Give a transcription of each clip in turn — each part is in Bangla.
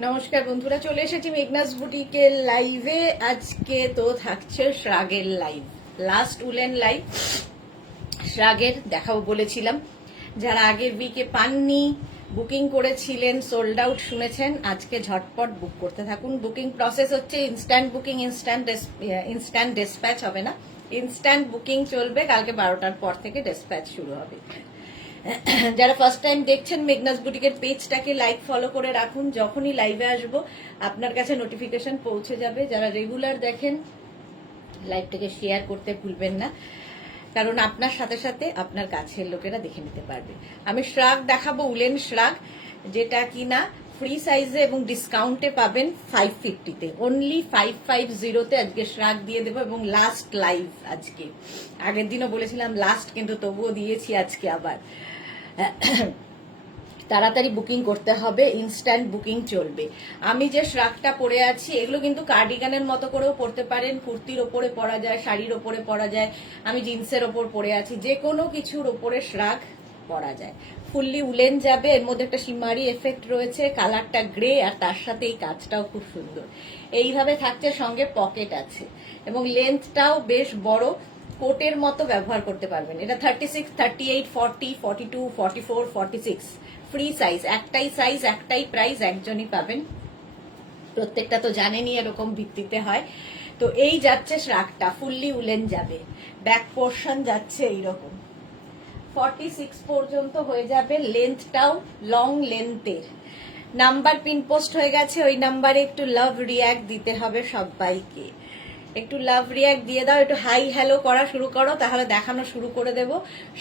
নমস্কার বন্ধুরা, চলে এসেছি মেঘনাস বুটিকের লাইভে। আজকে তো থাকছে শ্রাগের লাইভ, লাস্ট উলেন লাইভ শ্রাগের দেখাবো বলেছিলাম। যারা আগের উইকে পাননি, বুকিং করেছিলেন, সোল্ড আউট শুনেছেন, আজকে ঝটপট বুক করতে থাকুন। বুকিং প্রসেস হচ্ছে ইনস্ট্যান্ট বুকিং, ইনস্ট্যান্ট ডেসপ্যাচ হবে না, ইনস্ট্যান্ট বুকিং চলবে। কালকে 12টার পর থেকে ডেসপ্যাচ শুরু হবে। যারা ফার্স্ট টাইম দেখছেন মেঘনাস বুটিকের পেজটাকে লাইক ফলো করে রাখুন, যখনই লাইভে আসবো আপনার কাছে নোটিফিকেশন পৌঁছে যাবে। যারা রেগুলার দেখেন লাইভটাকে শেয়ার করতে ভুলবেন না, কারণ আপনার সাথে সাথে আপনার কাছের লোকেরা দেখে নিতে পারবে। আমি শ্রাগ দেখাবো, উলেন শ্রাগ, যেটা কিনা ফ্রি সাইজে এবং ডিসকাউন্টে পাবেন 550-তে, অনলি 550-তে আজকে শ্রাগ দিয়ে দেবো। এবং লাস্ট লাইভ আজকে, আগের দিনও বলেছিলাম লাস্ট, কিন্তু তবুও দিয়েছি আজকে আবার। তাড়াতাড়ি বুকিং করতে হবে, ইনস্ট্যান্ট বুকিং চলবে। আমি যে শ্রাগটা পরে আছি এগুলো কিন্তু কার্ডিগানের মতো করেও পরতে পারেন, কুর্তির ওপরে পরা যায়, শাড়ির ওপরে পরা যায়। আমি জিন্সের ওপর পরে আছি, যে কোনো কিছুর ওপরে শ্রাগ পরা যায়। ফুললি উলেন যাবে, এর মধ্যে একটা শিমারি এফেক্ট রয়েছে, কালারটা গ্রে, আর তার সাথে এই কাজটাও খুব সুন্দর। এইভাবে থাকছে, সঙ্গে পকেট আছে এবং লেন্থটাও বেশ বড়, কোটের মতো ব্যবহার করতে পারবেন। এটা 36, 38, 40, 42, 44, 46 ফ্রি সাইজ, একটাই সাইজ, একটাই প্রাইস, একজনই পাবেন। প্রত্যেকটা তো জানেনই এরকম ভিত্তিতে হয়। তো এই যাচ্ছে শ্রাগটা, ফুললি উলেন যাবে, ব্যাক পোর্শন যাচ্ছে এইরকম 46 পর্যন্ত হয়ে যাবে। লেন্থটাও লং লেন্থের। নাম্বার পিন পোস্ট হয়ে গেছে, ওই নাম্বারে একটু লাভ রিয়াক্ট দিতে হবে সবাইকে। একটু লাভ রিয়াক্ট দিয়ে দাও, একটু হাই হ্যালো করা শুরু করো, তাহলে দেখানো শুরু করে দেব।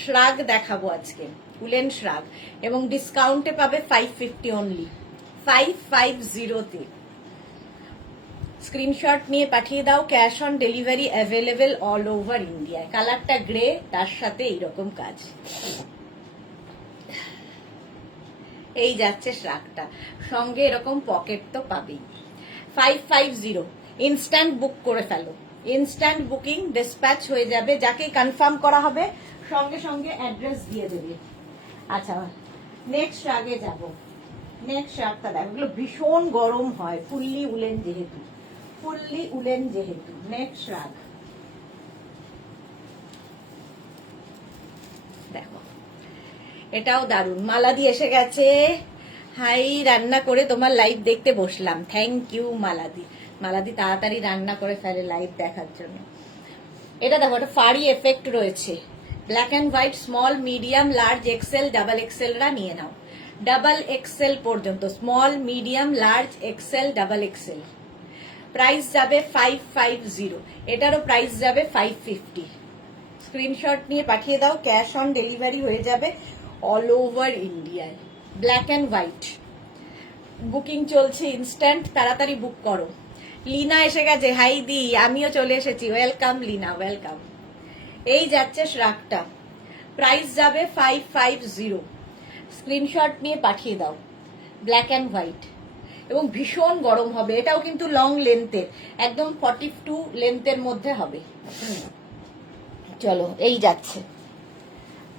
শ্রাগ দেখাবো আজকে, উলেন শ্রাগ, এবং ডিসকাউন্টে পাবে 550 অনলি, 550-তে। স্ক্রিনশট নিয়ে পাঠিয়ে দাও, cash on delivery available all over ইন্ডিয়ায়। কালারটা গ্রে, তার সাথে এইরকম কাজ। এই যাচ্ছে শ্রাগটা, সঙ্গে এরকম পকেট তো পাবেই। 550, ইনস্ট্যান্ট বুক করে ফেলো, ইনস্ট্যান্ট বুকিং ডিসপ্যাচ হয়ে যাবে। যাকে কনফার্ম করা হবে সঙ্গে সঙ্গে অ্যাড্রেস দিয়ে দেবে। আচ্ছা, নেক্সট শ্রাগে যাব। নেক্সট শ্রাগটা দেখো, এগুলো ভীষণ গরম হয়, ফুললি উলেন যেহেতু, ফুললি উলেন যেহেতু। নেক্সট শ্রাগ দেখো, এটাও দারুণ। মালাদি এসে গেছে, হাই, রান্না করে তোমার লাইভ দেখতে বসলাম। Thank you মালাদি। মালাদি তাড়াতাড়ি রান্না করে ফেলে লাইভ দেখার জন্য। এটা দেখো, একটা ফাড়ি এফেক্ট রয়েছে, black and white, small, medium, large, XL, double এক্সেলরা নিয়ে নাও। ডাবল এক্সেল পর্যন্ত, small, medium, large, XL, double XL. Price যাবে 550, এটারও প্রাইস যাবে 550। স্ক্রিনশট নিয়ে পাঠিয়ে দাও, ক্যাশ অন ডেলিভারি হয়ে যাবে অল ওভার ইন্ডিয়ায়। ব্ল্যাক অ্যান্ড হোয়াইট, বুকিং চলছে ইনস্ট্যান্ট, তাড়াতাড়ি বুক করো। লিনা এসে গেছে, হাই দি, আমিও চলে এসেছি, ওয়েলকাম লিনা, ওয়েলকাম। এই যাচ্ছে শ্রাগটা, প্রাইস যাবে 550। স্ক্রিনশট নিয়ে পাঠিয়ে দাও, ব্ল্যাক অ্যান্ড হোয়াইট, এবং ভীষণ গরম হবে। এটাও কিন্তু লং লেন্থের, একদম 42 লেন্থের মধ্যে হবে। চলো, এই যাচ্ছে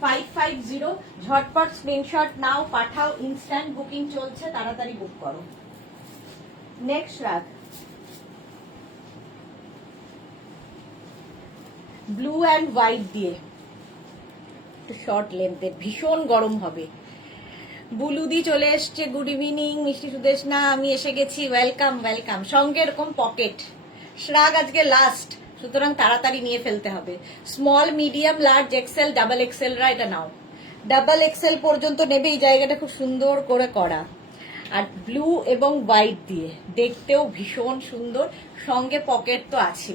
550, ঝটপট স্ক্রিনশট নাও, পাঠাও, ইনস্ট্যান্ট বুকিং চলছে, তাড়াতাড়ি বুক করো। নেক্সট শ্রাগ, ব্লু অ্যান্ড হোয়াইট দিয়ে, শর্ট লেন্থের, ভীষণ গরম হবে। বুলুদি চলে এসছে, গুড ইভিনিং। মিষ্টি সুদেশনা, আমি এসে গেছি, ওয়েলকাম ওয়েলকাম। সঙ্গে এরকম পকেট। শ্রাগ আজকে লাস্ট, সুতরাং তাড়াতাড়ি নিয়ে ফেলতে হবে। Small, medium, large, XL, double এক্সেলরা এটা নাও। ডাবল এক্সেল পর্যন্ত নেবে, এই জায়গাটা খুব সুন্দর করে করা, আর ব্লু এবং হোয়াইট দিয়ে, দেখতেও ভীষণ সুন্দর, সঙ্গে পকেট তো আছে।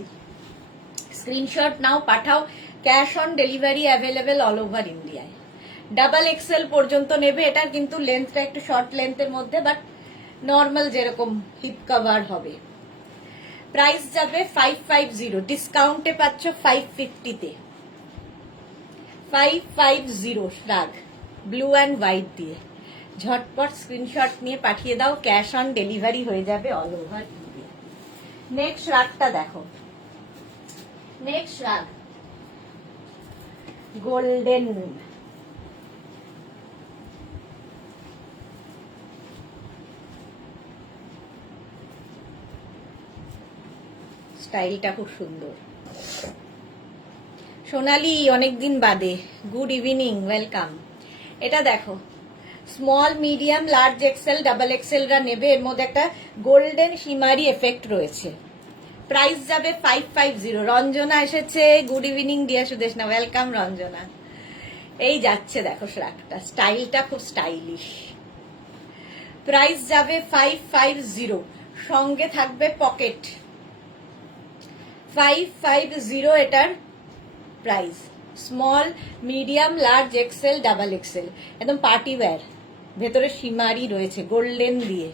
স্ক্রিনশট নাও, পাঠাও, cash on delivery available all over ইন্ডিয়ায়। ডাবল এক্সেল পর্যন্ত নেবে, এটা কিন্তু লেন্থটা একটু শর্ট লেন্থের মধ্যে, বাট নর্মাল যেরকম হিপ কভার হবে। প্রাইস যাবে 550, ডিসকাউন্টে পাচ্ছ 550-তে। 550 শ্রাগ, ব্লু অ্যান্ড হোয়াইট দিয়ে। ঝটপট স্ক্রিনশট নিয়ে পাঠিয়ে দাও, ক্যাশ অন ডেলিভারি হয়ে যাবে অল ওভার ইন্ডিয়া। নেক্সট শ্রাগটা দেখো, নেক্সট শ্রাগ গোল্ডেন, স্টাইলটা খুব সুন্দর। সোনালি অনেকদিন বাদে, গুড ইভিনিং, ওয়েলকাম। এটা দেখো, small medium large XL double XL রা নেবে, এর মধ্যে একটা গোল্ডেন শিমারি এফেক্ট রয়েছে। প্রাইস যাবে 550। রঞ্জনা এসেছে, good evening dear Sudeshna, welcome Ranjana. এই যাচ্ছে দেখো শ্রাকটা, স্টাইলটা খুব স্টাইলিশ। প্রাইস যাবে 550, সঙ্গে থাকবে পকেট। 550 এটার price. Small medium large XL double Excel, একদম পার্টি ওয়্যার, ভেতরে শিমারি রয়েছে গোল্ডেন দিয়ে।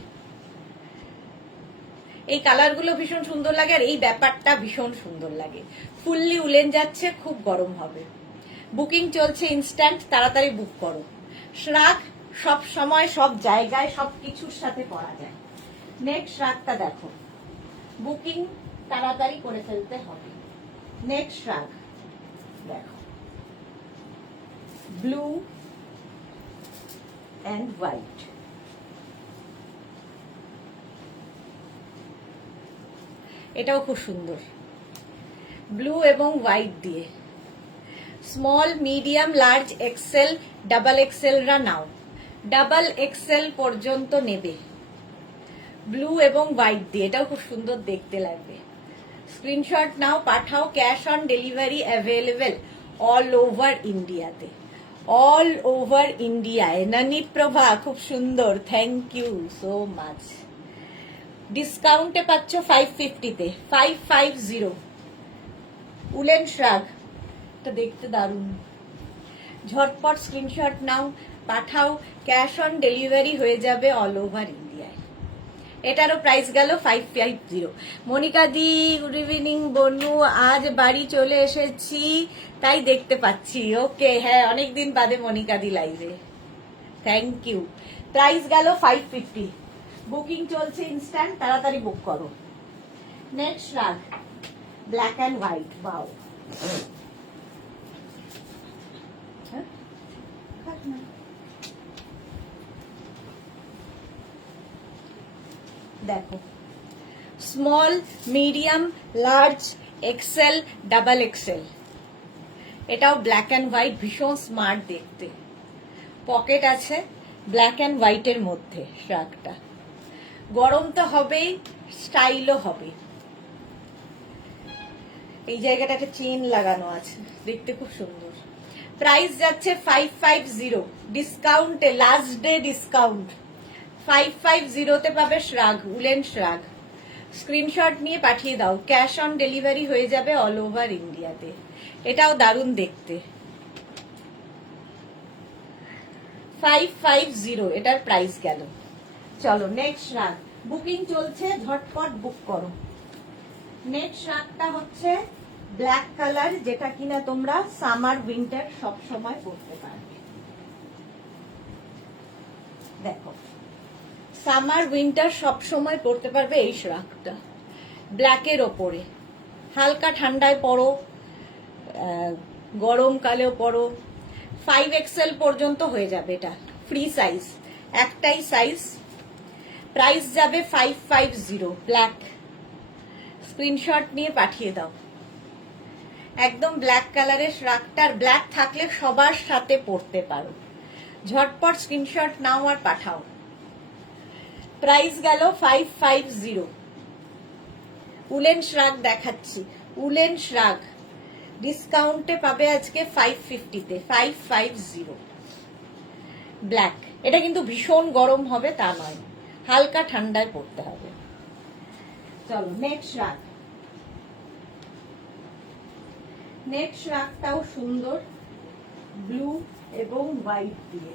এই কালারগুলো ভীষণ সুন্দর লাগে, আর এই ব্যাপারটা ভীষণ সুন্দর লাগে। ফুললি উলেন যাচ্ছে, খুব গরম হবে। বুকিং চলছে ইনস্ট্যান্ট, তাড়াতাড়ি বুক করো। শ্রাগ সব সময় সব জায়গায় সব কিছুর সাথে পরা যায়। নেক্সট শ্রাগটা দেখো, বুকিং তাড়াতাড়ি করে ফেলতে হবে। নেক্সট শ্রাগ দেখো, ব্লু অ্যান্ড হোয়াইট। এটাও খুব সুন্দর, ব্লু এবং হোয়াইট দিয়ে। Small medium large XL double XL রা নাও, ডাবল এক্সেল পর্যন্ত নেবে, ব্লু এবং হোয়াইট দিয়ে। এটাও খুব সুন্দর দেখতে লাগবে। স্ক্রিনশট নাও, পাঠাও। Cash on delivery available all over ইন্ডিয়াতে, অল ওভার ইন্ডিয়ায়। ননীত প্রভা, খুব সুন্দর, থ্যাংক ইউ সো মাচ। ডিসকাউন্টে পাচ্ছ 550-তে, 550। উলেন শ্রাগ, এটা দেখতে দারুণ। ঝটপট স্ক্রিনশট নাও, পাঠাও। ক্যাশ অন ডেলিভারি হয়ে যাবে অল ওভার ইন্ডিয়ায়। এটারও প্রাইস গেল 550। মনিকা দি, গুড ইভিনিং। বনু, আজ বাড়ি চলে এসেছি তাই দেখতে পাচ্ছি। ওকে, হ্যাঁ, অনেকদিন বাদে মনিকা দি লাইভে, থ্যাংক ইউ। প্রাইস গেল 550। বুকিং চলছে ইনস্ট্যান্ট, তাড়াতাড়ি বুক করো। Next rug, black and white. Wow, দেখো, small medium large XL double XL. এটাও ব্ল্যাক অ্যান্ড হোয়াইট, ভীষণ স্মার্ট দেখতে। পকেট আছে ব্ল্যাক অ্যান্ড হোয়াইটের মধ্যে। শ্রাগটা গরম তো হবেই, স্টাইলও হবে। এই জায়গাটা একটা চেন লাগানো আছে, দেখতে খুব সুন্দর। প্রাইস যাচ্ছে 550, ডিসকাউন্টে, লাস্ট ডে ডিসকাউন্ট। 550-তে পাবে শ্রাগ, উলেন শ্রাগ। স্ক্রিনশট নিয়ে পাঠিয়ে দাও। ক্যাশ অন ডেলিভারি হয়ে যাবে অল ওভার ইন্ডিয়াতে। এটাও দারুণ দেখতে। 550 এটার প্রাইস গেল। চলো নেক্সট শ্রাগ, বুকিং চলছে, ঝটপট বুক করো। নেক্সট শ্রাগটা হচ্ছে ব্ল্যাক কালার, যেটা কিনা তোমরা সামার উইন্টার সব সময় পরতে পারবে। দেখো, সামার উইন্টার সব সময় পরতে পারবে এই শ্রাগটা, ব্ল্যাকের ওপরে। হালকা ঠান্ডায় পরো, গরমকালেও পরো। 5XL পর্যন্ত হয়ে যাবে। এটা ফ্রি সাইজ, একটাই সাইজ। প্রাইস যাবে 550, ব্ল্যাক। স্ক্রিনশট নিয়ে পাঠিয়ে দাও। একদম ব্ল্যাক কালারের শ্রাগটার, ব্ল্যাক থাকলে সবার সাথে পরতে পারো। ঝটপট স্ক্রিনশট নাও আর পাঠাও। প্রাইস গেল 550। উলেন শ্রাগ দেখাচ্ছি, উলেন শ্রাগ ডিসকাউন্টে পাবে আজকে 550-তে, 550 ব্ল্যাক। এটা কিন্তু ভীষণ গরম হবে তা নয়, হালকা ঠান্ডায় পড়তে হবে। চলো নেক্সট শ্রাগ। নেক্সট শ্রাগটাও সুন্দর, ব্লু এবং হোয়াইট দিয়ে।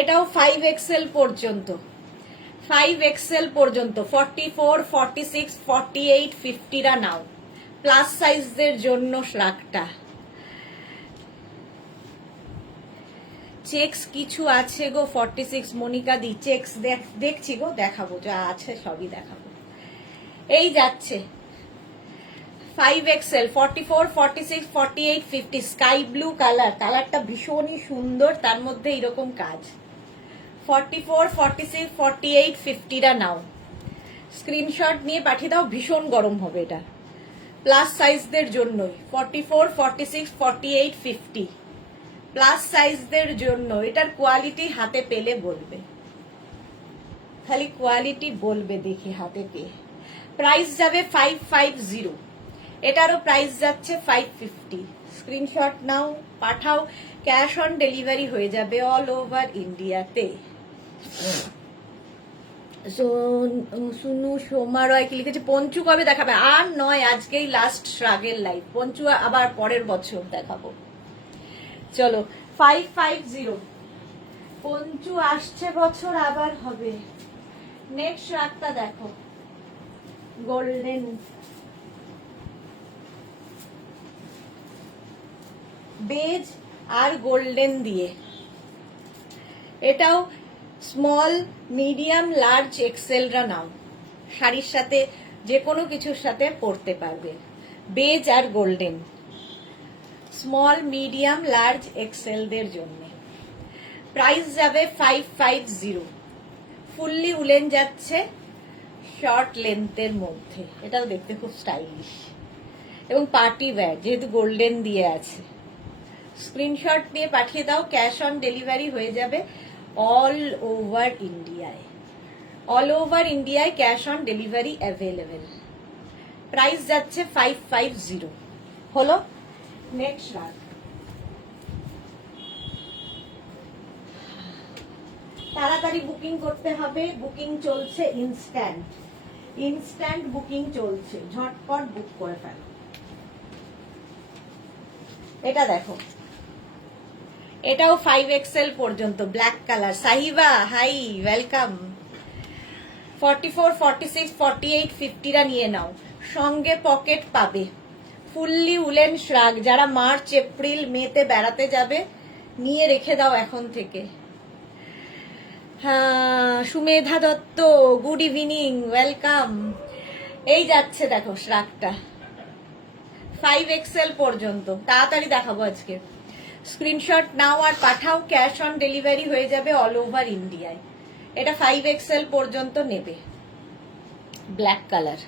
এটাও 5XL পর্যন্ত, 5XL পর্যন্ত। 44, 46, 48, 50 নাও। প্লাস সাইজদের জন্য শ্রাগটা। চেক্স কিছু আছে গো 46, মনিকা দি। চেক্স দেখছি গো, দেখাবো, যা আছে সবই দেখাবো। এই যাচ্ছে 5XL, 44, 46, 48, 50, স্কাই ব্লু কালার। কালারটা ভীষণই সুন্দর, তার মধ্যে এরকম কাজ। 44, 46, 48, 50টা নাও, স্ক্রিনশট নিয়ে পাঠিয়ে দাও। ভীষণ গরম হবে এটা, প্লাস সাইজদের জন্যই। 44, 46, 48, 50 প্লাস সাইজদের জন্য। এটার কোয়ালিটি হাতে পেলে বলবে, খালি কোয়ালিটি বলবে দেখে হাতে পেয়ে। প্রাইস যাবে 550, এটারও প্রাইস যাচ্ছে 550। স্ক্রিনশট নাও, পাঠাও, ক্যাশ অন ডেলিভারি হয়ে যাবে অল ওভার ইন্ডিয়াতে। শুনু সোমা রয় কি লিখেছে, পঞ্চু কবে দেখাবে? আর নয়, আজকেই লাস্ট শ্রাগের লাইভ। পঞ্চু আবার পরের বছর দেখাবো। চলো 550, পঞ্চু আসছে বছর আবার হবে। নেক্সট রাতটা দেখো, গোল্ডেন বেজ আর গোল্ডেন দিয়ে। এটাও স্মল, মিডিয়াম, লার্জ, এক্সেলরা নাও, শাড়ির সাথে যে কোনো কিছুর সাথে পরতে পারবে। বেজ আর গোল্ডেন, স্মল, মিডিয়াম, লার্জ, এক্সেলদের জন্য। প্রাইস যাবে 550। ফুললি উলেন যাচ্ছে, শর্ট লেন্থের মধ্যে। এটাও দেখতে খুব স্টাইলিশ এবং পার্টি ওয়্যার, যেহেতু গোল্ডেন দিয়ে আছে। স্ক্রিনশট নিয়ে পাঠিয়ে দাও, ক্যাশ অন ডেলিভারি হয়ে যাবে অল ওভার ইন্ডিয়ায়। অল ওভার ইন্ডিয়ায় cash on delivery available. Price যাচ্ছে 550। হলো, নেক্সট রাত। তাড়াতাড়ি বুকিং করতে হবে, বুকিং চলছে ইনস্ট্যান্ট। ইনস্ট্যান্ট বুকিং চলছে, ঝটপট বুক করে ফেলো। এটা দেখো, এটাও 5XL পর্যন্ত, black colour. Sahiba hi, welcome. 44, 46, 48, 50রা নিয়ে নাও, সঙ্গে পকেট পাবে। ফুললি উলেন শ্রাগ, যারা মার্চ, এপ্রিল, মেতে বেড়াতে যাবে নিয়ে রেখে দাও এখন থেকে। হ্যাঁ, Sumedha Datta good evening, welcome. এই যাচ্ছে দেখো শ্রাগটা, 5XL পর্যন্ত। তাড়াতাড়ি দেখাবো আজকে। স্ক্রিনশট নাও আর পাঠাও, ক্যাশ অন ডেলিভারি হয়ে যাবে অল ওভার ইন্ডিয়ায়। এটা 5XL পর্যন্ত নেবে, ব্ল্যাক কালার।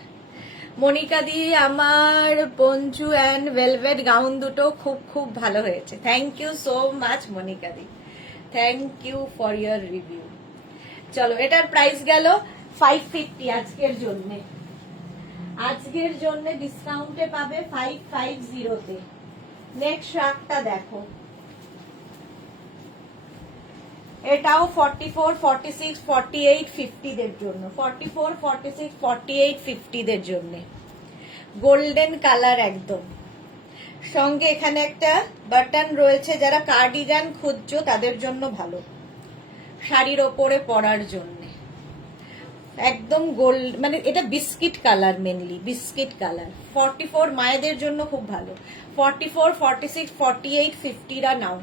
মনিকা দি, আমার পঞ্চু অ্যান্ড ভেলভেট গাউন দুটো খুব খুব ভালো হয়েছে। Thank you so much Monika di, thank you for your review. চলো, এটার প্রাইস গেল 550 আজকের জন্য। আজকের জন্য ডিসকাউন্টে পাবে 550-তে। নেক্সট রাতটা দেখো, এটাও 44, 46, 48, 50দের জন্য। 44, 46, 48, 50দের জন্য। গোল্ডেন কালার একদম, সঙ্গে এখানে একটা বাটন রয়েছে। যারা কার্ডিগান খুঁজছো তাদের জন্য ভালো, শাড়ির ওপরে পরার জন্য। একদম গোল্ড, মানে এটা biscuit colour, mainly biscuit colour. 44 মায়েদের জন্য খুব ভালো। 44, 46, 48, 50রা নাও,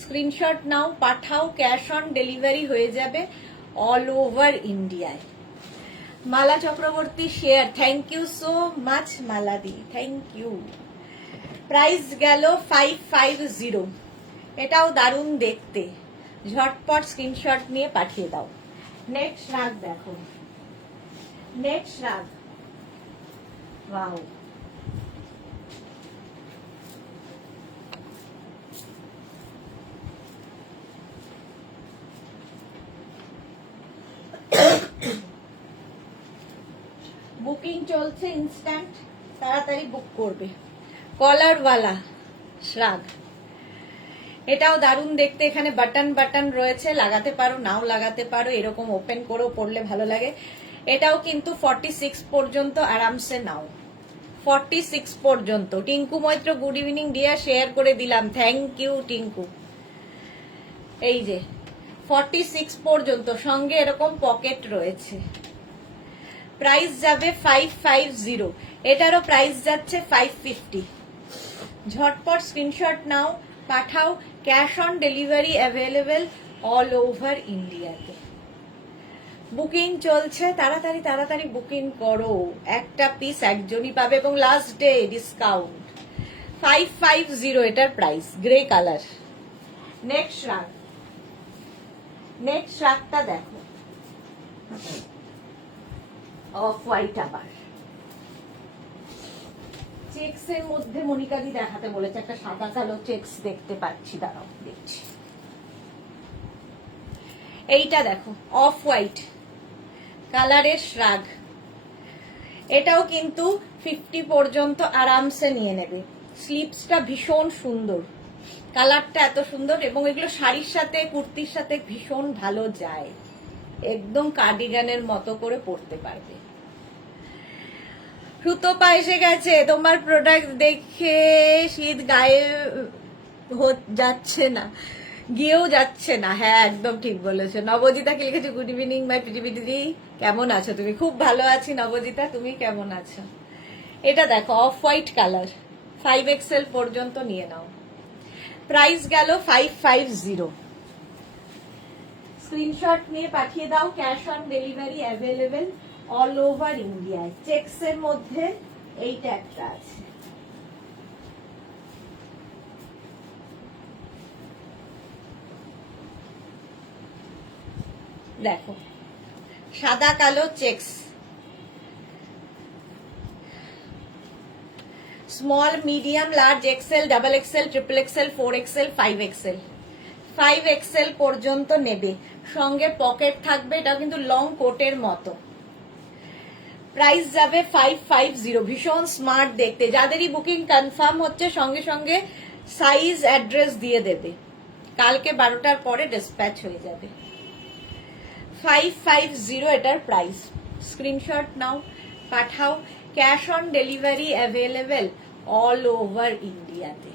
স্ক্রিনশট নাও, পাঠাও, ক্যাশ অন ডেলিভারি হয়ে যাবে অল ওভার ইন্ডিয়ায়। Mala Chakraborty share, thank you so much Mala di, thank you. Price গেল 550। এটাও দারুণ দেখতে, ঝটপট স্ক্রিনশট নিয়ে পাঠিয়ে দাও। নেক্সট রাগ দেখো, নেক্সট রাগ, ওয়াও। বুকিং চলছে ইনস্ট্যান্ট, তাড়াতাড়ি বুক করবে। কলারওয়ালা শ্রাগ, এটাও দারুণ দেখতে। এখানে বাটন বাটন রয়েছে, লাগাতে পারো নাও লাগাতে পারো, এরকম ওপেন করেও পরলে ভালো লাগে। এটাও কিন্তু 46 পর্যন্ত আরামসে নাও, 46 পর্যন্ত। Tinku Maitra good evening dear, share করে দিলাম, থ্যাংক ইউ টিঙ্কু। এই যে 46 পর্যন্ত, সঙ্গে এরকম পকেট রয়েছে। প্রাইস যাবে 550, এটারও প্রাইস যাচ্ছে 550। ঝটপট স্ক্রিনশট নাও, পাঠাও, cash on delivery available all over ইন্ডিয়াতে। বুকিং চলছে, তাড়াতাড়ি তাড়াতাড়ি বুকিং করো, একটা পিস একজনই পাবে এবং লাস্ট ডে ডিসকাউন্ট। 550 এটার প্রাইস, গ্রে কালার। নেক্সট রাগ, নেক্সট শ্রাগটা দেখো, অফ হোয়াইট আবার চেক্স এর মধ্যে মনিকাদি দেখাতে বলেছে, একটা সাদা কালো চেক্স দেখতে পাচ্ছি, দাঁড়াও দেখছি। এইটা দেখো অফ হোয়াইট কালারের শ্রাগ, এটাও কিন্তু 50 পর্যন্ত আরামসে নিয়ে নেবে। স্লিপসটা ভীষণ সুন্দর, কালারটা এত সুন্দর, এবং এগুলো শাড়ির সাথে কুর্তির সাথে ভীষণ ভালো যায়, একদম কার্ডিগানের মতো করে পরতে পারবে। সুতপা এসে গেছে, তোমার প্রোডাক্ট দেখে শীত গায়ে যাচ্ছে না, গিয়েও যাচ্ছে না। হ্যাঁ একদম ঠিক বলেছো। নবজিতা কি লিখেছে, গুড ইভিনিং মাই পিটিপি দিদি, কেমন আছো তুমি? খুব ভালো আছি নবজিতা, তুমি কেমন আছো? এটা দেখো অফ হোয়াইট কালার, 5XL পর্যন্ত নিয়ে নাও। প্রাইস গেল 550। স্ক্রিনশট নিয়ে পাঠিয়ে দাও, cash on delivery available all over ইন্ডিয়ায়। চেক্স এর মধ্যে এইটা একটা আছে, দেখো সাদা কালো checks, small medium large XL double XL triple Excel 4XL 5XL, 5XL পর্যন্ত নেবে, সঙ্গে পকেট থাকবে, এটা কিন্তু লং কোটের মতো। প্রাইস যাবে 550, ভীষণ স্মার্ট দেখতে। যাদেরই বুকিং কনফার্ম হচ্ছে সঙ্গে সঙ্গে সাইজ অ্যাড্রেস দিয়ে দেবে, কালকে 12টার পরে ডিসপ্যাচ হয়ে যাবে। 550 এটার প্রাইস। স্ক্রিনশট নাও, পাঠাও, cash on delivery available all over ইন্ডিয়াতে,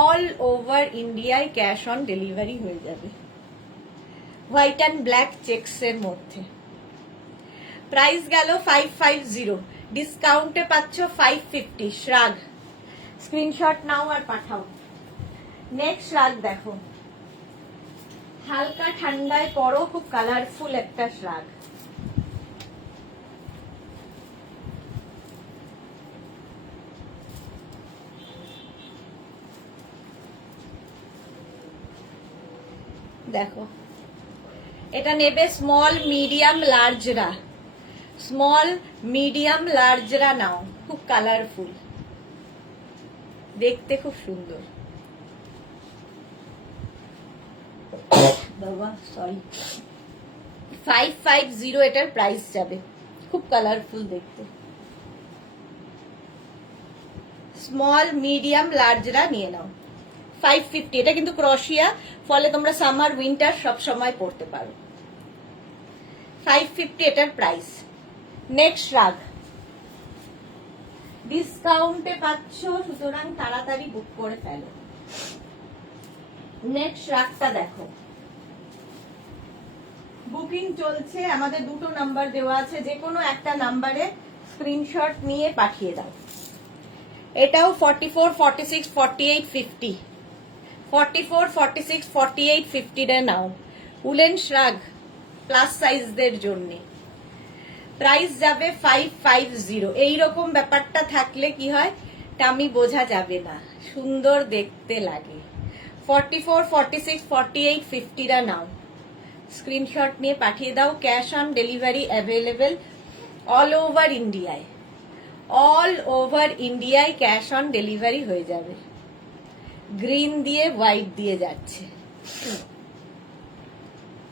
অল ওভার ইন্ডিয়ায় ক্যাশ অন ডেলিভারি হয়ে যাবে। হোয়াইট অ্যান্ড ব্ল্যাক চেক্স এর মধ্যে। প্রাইস গেল 550, ডিসকাউন্টে পাচ্ছ 550 শ্রাগ। স্ক্রিনশট নাও আর পাঠাও। নেক্সট শ্রাগ দেখো, হালকা ঠান্ডায় পরো, খুব কালারফুল একটা শ্রাগ। দেখো এটা নেবে স্মল মিডিয়াম লার্জরা, স্মল মিডিয়াম লার্জরা নাও, খুব কালারফুল দেখতে, খুব সুন্দর। বাবা সরি, 550 এটার প্রাইস যাবে, খুব কালারফুল দেখতে। স্মল মিডিয়াম লার্জরা নিয়ে নাও 550। এটা কিন্তু ক্রোশিয়া, ফলে তোমরা সামার উইন্টার সব সময় পরতে পারো। 550 এটার প্রাইস। নেক্সট রাগ ডিসকাউন্টে পাচ্ছ, সুতরাং তাড়াতাড়ি বুক করে ফেলো। নেক্সট রাগটা দেখো, বুকিং চলছে, আমাদের দুটো নাম্বার দেওয়া আছে, যে কোনো একটা নাম্বারে স্ক্রিনশট নিয়ে পাঠিয়ে দাও। এটাও 44, 46, 48, 50, 44, 46, 48, 50 এর নাও। উলেন শ্রাগ প্লাস সাইজদের জন্য। প্রাইস যাবে 550। এইরকম ব্যাপারটা থাকলে কি হয়, টামি বোঝা যাবে না, সুন্দর দেখতে লাগে। 44, 46, 48, 50 রা নাও। স্ক্রিনশট নিয়ে পাঠিয়ে দাও, cash on delivery available all over ইন্ডিয়ায়, অল ওভার ইন্ডিয়ায় ক্যাশ অন ডেলিভারি হয়ে যাবে। গ্রিন দিয়ে হোয়াইট দিয়ে যাচ্ছে,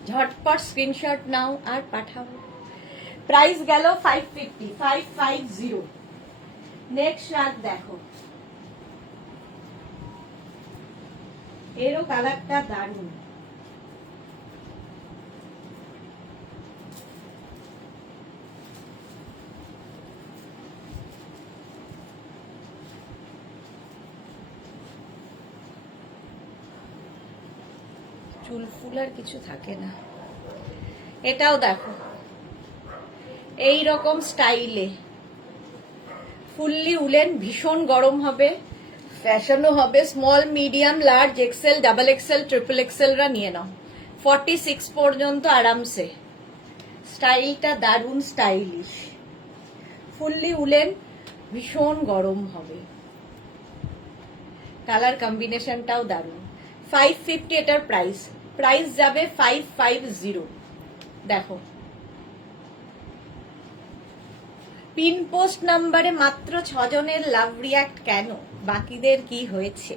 ঝটপট স্ক্রিনশট নাও আর পাঠাও। প্রাইস গেল 550, 550। নেক্সট রাগ দেখো, এরও কালারটা দারুণ। চুল ফুল আর কিছু থাকে না। এটাও দেখো এই রকম স্টাইলে, ফুললি উলেন, ভীষণ গরম হবে, ফ্যাশনও হবে। Small medium large XL double XL triple Excel রা নিয়ে নাও, 46 পর্যন্ত আরামসে। স্টাইলটা দারুণ স্টাইলিশ, ফুললি উলেন, ভীষণ গরম হবে, কালার কম্বিনেশনটাও দারুণ। 550 এটার প্রাইস। প্রাইস যাবে 550। দেখো পিন পোস্ট নাম্বারে মাত্র 6 জনের লাভ রিয়াক্ট, কেন বাকিদের কি হয়েছে?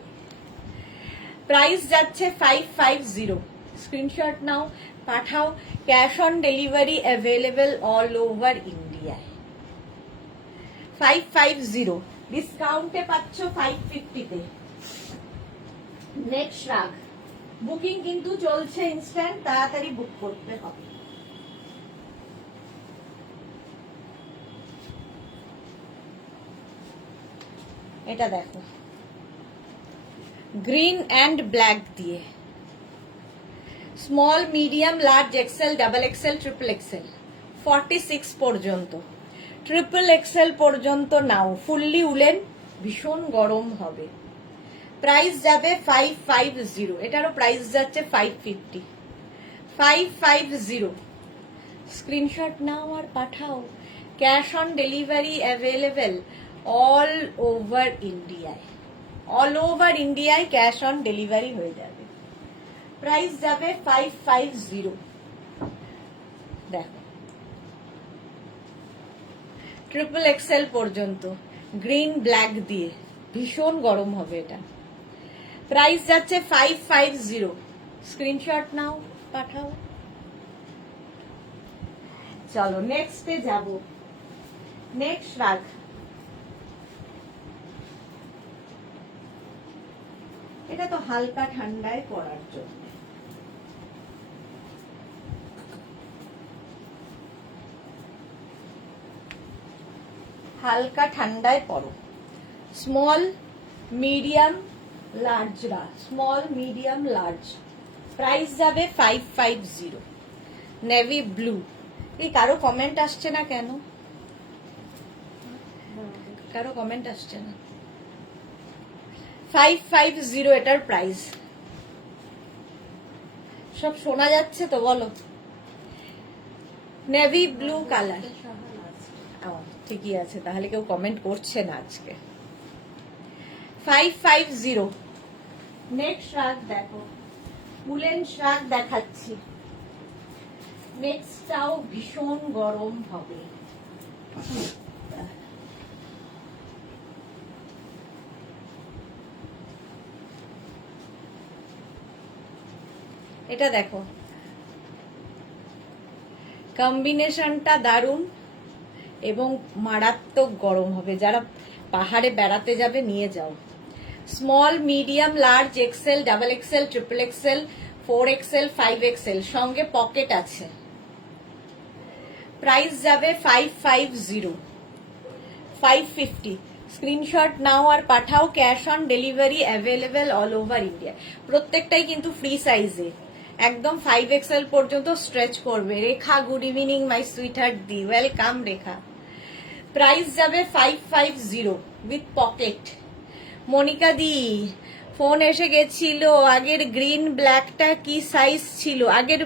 প্রাইস যাচ্ছে 550। স্ক্রিনশট নাও, পাঠাও। Cash on delivery available all over ইন্ডিয়ায়। 550 ডিসকাউন্টে পাচ্ছ 550 তে। নেক্সট রাগ, বুকিং কিন্তু চলছে ইনস্ট্যান্ট, তাড়াতাড়ি বুক করতে হবে। এটা দেখো গ্রিন অ্যান্ড ব্ল্যাক দিয়ে, small medium large XL double XL triple Excel 46 পর্যন্ত, ট্রিপল এক্সেল পর্যন্ত নাও। ফুললি উলেন, ভীষণ গরম হবে। প্রাইস যাবে 550, এটারও প্রাইস যাচ্ছে 550। 550 স্ক্রিনশট নাও আর পাঠাও। Cash on delivery available all over ইন্ডিয়ায়। অল ওভার ইন্ডিয়ায় ক্যাশ অন ডেলিভারি হয়ে যাবে। প্রাইস যাবে 550। দেখো ট্রিপল এক্সেল পর্যন্ত, গ্রিন ব্ল্যাক দিয়ে, ভীষণ গরম হবে এটা। প্রাইস যাচ্ছে 550। স্ক্রিনশট নাও, পাঠাও। চলো নেক্সটে যাব। নেক্সট রাগ, এটা তো হালকা ঠান্ডায় পরার জন্য। হালকা ঠান্ডায় পরো। স্মল মিডিয়াম লার্জরা, স্মল মিডিয়াম লার্জ। প্রাইস যাবে 550। Navy blue. এই কারো কমেন্ট আসছে না কেন? কারো কমেন্ট আসছে না। 550 এটার প্রাইস। সব শোনা যাচ্ছে তো, বলো। Navy blue colour. ঠিকই আছে, তাহলে কেউ কমেন্ট করছে না আজকে। 550। নেক্সট শার্ট দেখো, উলেন শার্ট দেখাচ্ছি। নেক্সটটাও ভীষণ গরম হবে। এটা দেখো, কম্বিনেশনটা দারুণ এবং মারাত্মক গরম হবে। যারা পাহাড়ে বেড়াতে যাবে নিয়ে যাও। Small medium large XL double XL triple XL 4 XL 5 XL, সঙ্গে পকেট আছে। প্রাইস যাবে 550। 550 স্ক্রিনশট নাও আর পাঠাও। Cash on delivery available all over India. প্রত্যেকটাই কিন্তু ফ্রি সাইজে, একদম 5 এক্সেল পর্যন্ত স্ট্রেচ করবে। Rekha, good evening my sweetheart di, welcome Rekha. Price যাবে 550 with pocket. Monica di phone এসে গেছিল, আগের গ্রিন ব্ল্যাকটা কি সাইজ ছিল? আগের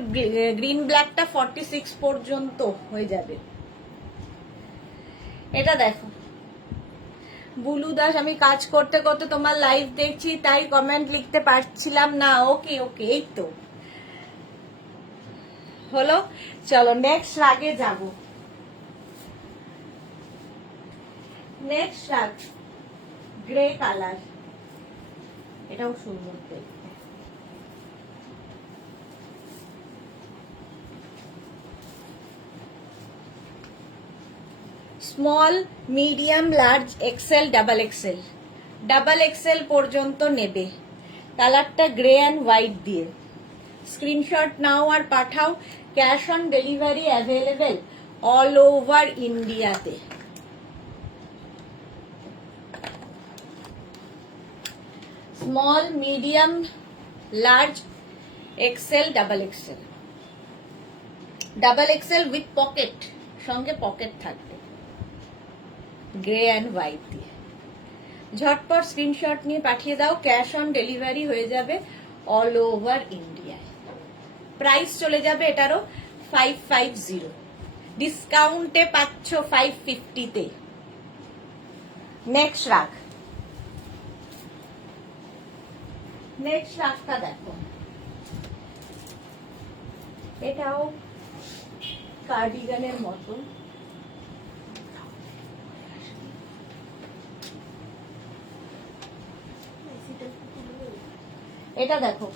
গ্রিন ব্ল্যাকটা 46 পর্যন্ত হয়ে যাবে। এটা দেখো বুলু দাস, আমি কাজ করতে করতে তোমার লাইভ দেখছি, তাই কমেন্ট লিখতে পারছিলাম না। ওকে ওকে, এই তো হলো। চলো নেক্সট রাগে যাব। নেক্সট রাগ গ্রে কালার, এটাও সুন্দর দেখতে। Small medium large XL double XL, double XL পর্যন্ত নেবে। কালারটা গ্রে অ্যান্ড হোয়াইট দিয়ে। স্ক্রিনশট নাও আর পাঠাও। Cash on delivery available all over ইন্ডিয়াতে। Small medium large XL double XL, double XL with pocket, সঙ্গে পকেট থাকবে গ্রে অ্যান্ড হোয়াইট দিয়ে। ঝটপট স্ক্রিনশট নিয়ে পাঠিয়ে দাও। ক্যাশ অন ডেলিভারি হয়ে যাবে অল ওভার ইন্ডিয়ায়। প্রাইস চলে যাবে এটারও 550। ডিসকাউন্টে পাচ্ছ 550-তে। নেক্সট রাগ, নেক্সট রাগটা দেখো, এটাও কার্ডিগানের মতো, এটা দেখো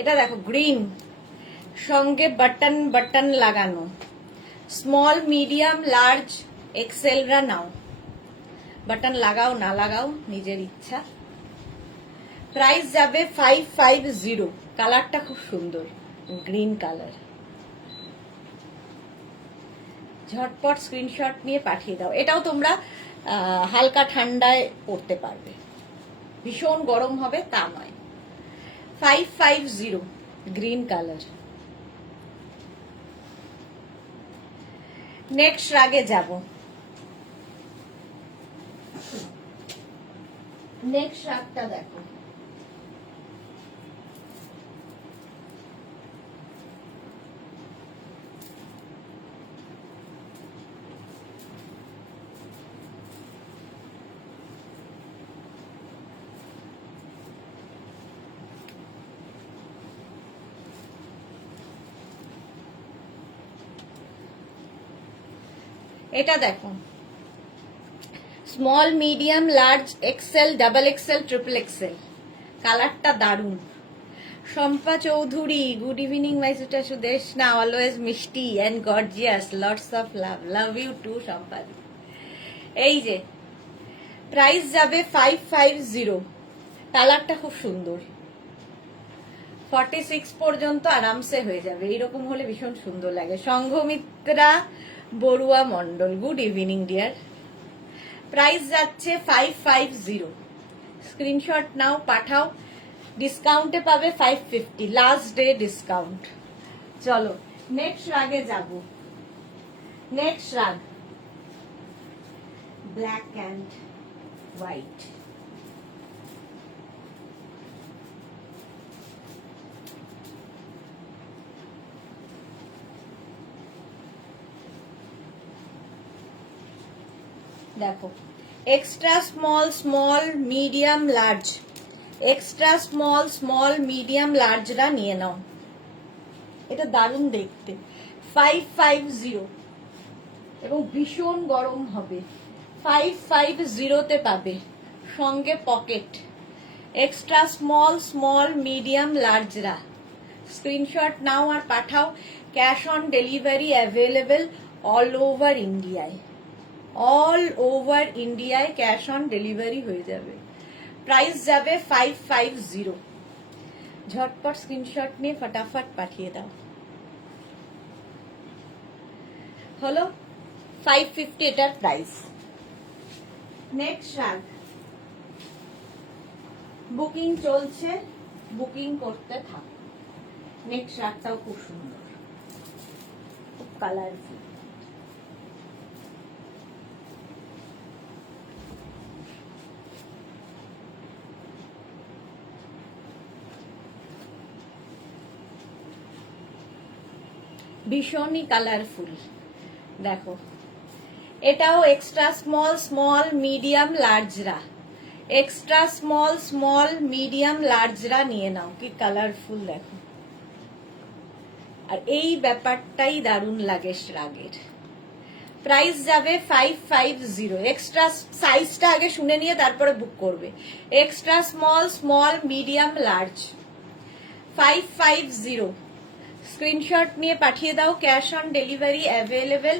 এটা দেখো গ্রিন, সঙ্গে বাটন বাটন লাগানো, স্মল মিডিয়াম লার্জ এক্সেলরা নাও, বাটন লাগাও না লাগাও নিজের ইচ্ছা। প্রাইস যাবে 550। কালারটা খুব সুন্দর, গ্রিন কালার। ঝটপট স্ক্রিনশট নিয়ে পাঠিয়ে দাও। এটাও তোমরা হালকা ঠান্ডায় পরতে পারবে, ভীষণ গরম হবে তা নয়। 550 গ্রিন কালার। নেক্সট রাগে যাব। নেক্সট রাগটা দেখো, এটা দেখো small medium large XL double XL triple XL, কালারটা দারুণ। Shampa Chowdhury, good evening my সুটা সুদেশনা, অলওয়েজ মিষ্টি and gorgeous, lots of love, love you too Shampa. এই যে প্রাইস যাবে 550। কালারটা খুব সুন্দর, 46 পর্যন্ত আরামসে হয়ে যাবে, এইরকম হলে ভীষণ সুন্দর লাগে। Sanghamitra Barua Mondal, good evening dear. Price যাচ্ছে 550। স্ক্রিনশট নাও, পাঠাও। ডিসকাউন্টে পাবে 550, লাস্ট ডে ডিসকাউন্ট। চলো নেক্সট রাগে যাব। Next rug black and white. দেখো extra small small medium large, extra small small medium লার্জরা নিয়ে নাও, এটা দারুণ দেখতে। 550 এবং ভীষণ গরম হবে। 550তে পাবে, সঙ্গে pocket. Extra small small medium লার্জরা স্ক্রিনশট নাও আর পাঠাও। Cash on delivery available all over ইন্ডিয়ায়, অল ওভার ইন্ডিয়ায় ক্যাশ অন ডেলিভারি হয়ে যাবে। প্রাইস যাবে 550। ঝটপট স্ক্রিনশট নিয়ে ফটাফট পাঠিয়ে দাও। হলো 550 এটার প্রাইস। নেক্সট রাগ বুকিং চলছে, বুকিং করতে থাক। নেক্সট রাগটাও খুব সুন্দর, খুব কালারফুল। ভীষণই কালারফুল। দেখো এটাও এক্সট্রা স্মল স্মল মিডিয়াম লার্জরা, এক্সট্রা স্মল স্মল মিডিয়াম লার্জরা নিয়ে নাও। কি কালারফুল দেখো, আর এই ব্যাপারটাই দারুণ লাগে রাগের। প্রাইস যাবে 550। এক্সট্রা সাইজটা আগে শুনে নিয়ে তারপরে বুক করবে। Extra small small medium large 550। Screenshot নিয়ে পাঠিয়ে দাও। Cash on delivery available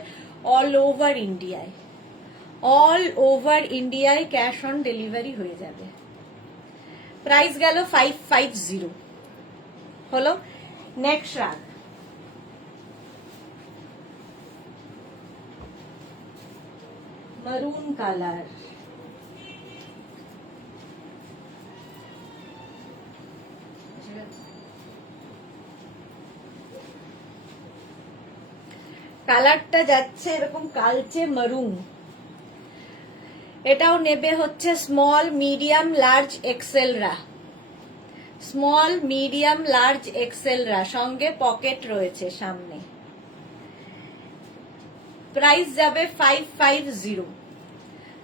all over ইন্ডিয়ায়, অল ওভার ইন্ডিয়ায় ক্যাশ অন ডেলিভারি হয়ে যাবে। প্রাইস গেল 550। হলো নেক্সট রাগ maroon color। কালারটা যাচ্ছে এরকম কালচে মারুন। এটাও নেবে হচ্ছে স্মল মিডিয়াম লার্জ এক্সেলরা, স্মল মিডিয়াম লার্জ এক্সেলরা, সঙ্গে পকেট রয়েছে সামনে। প্রাইস যাবে 550।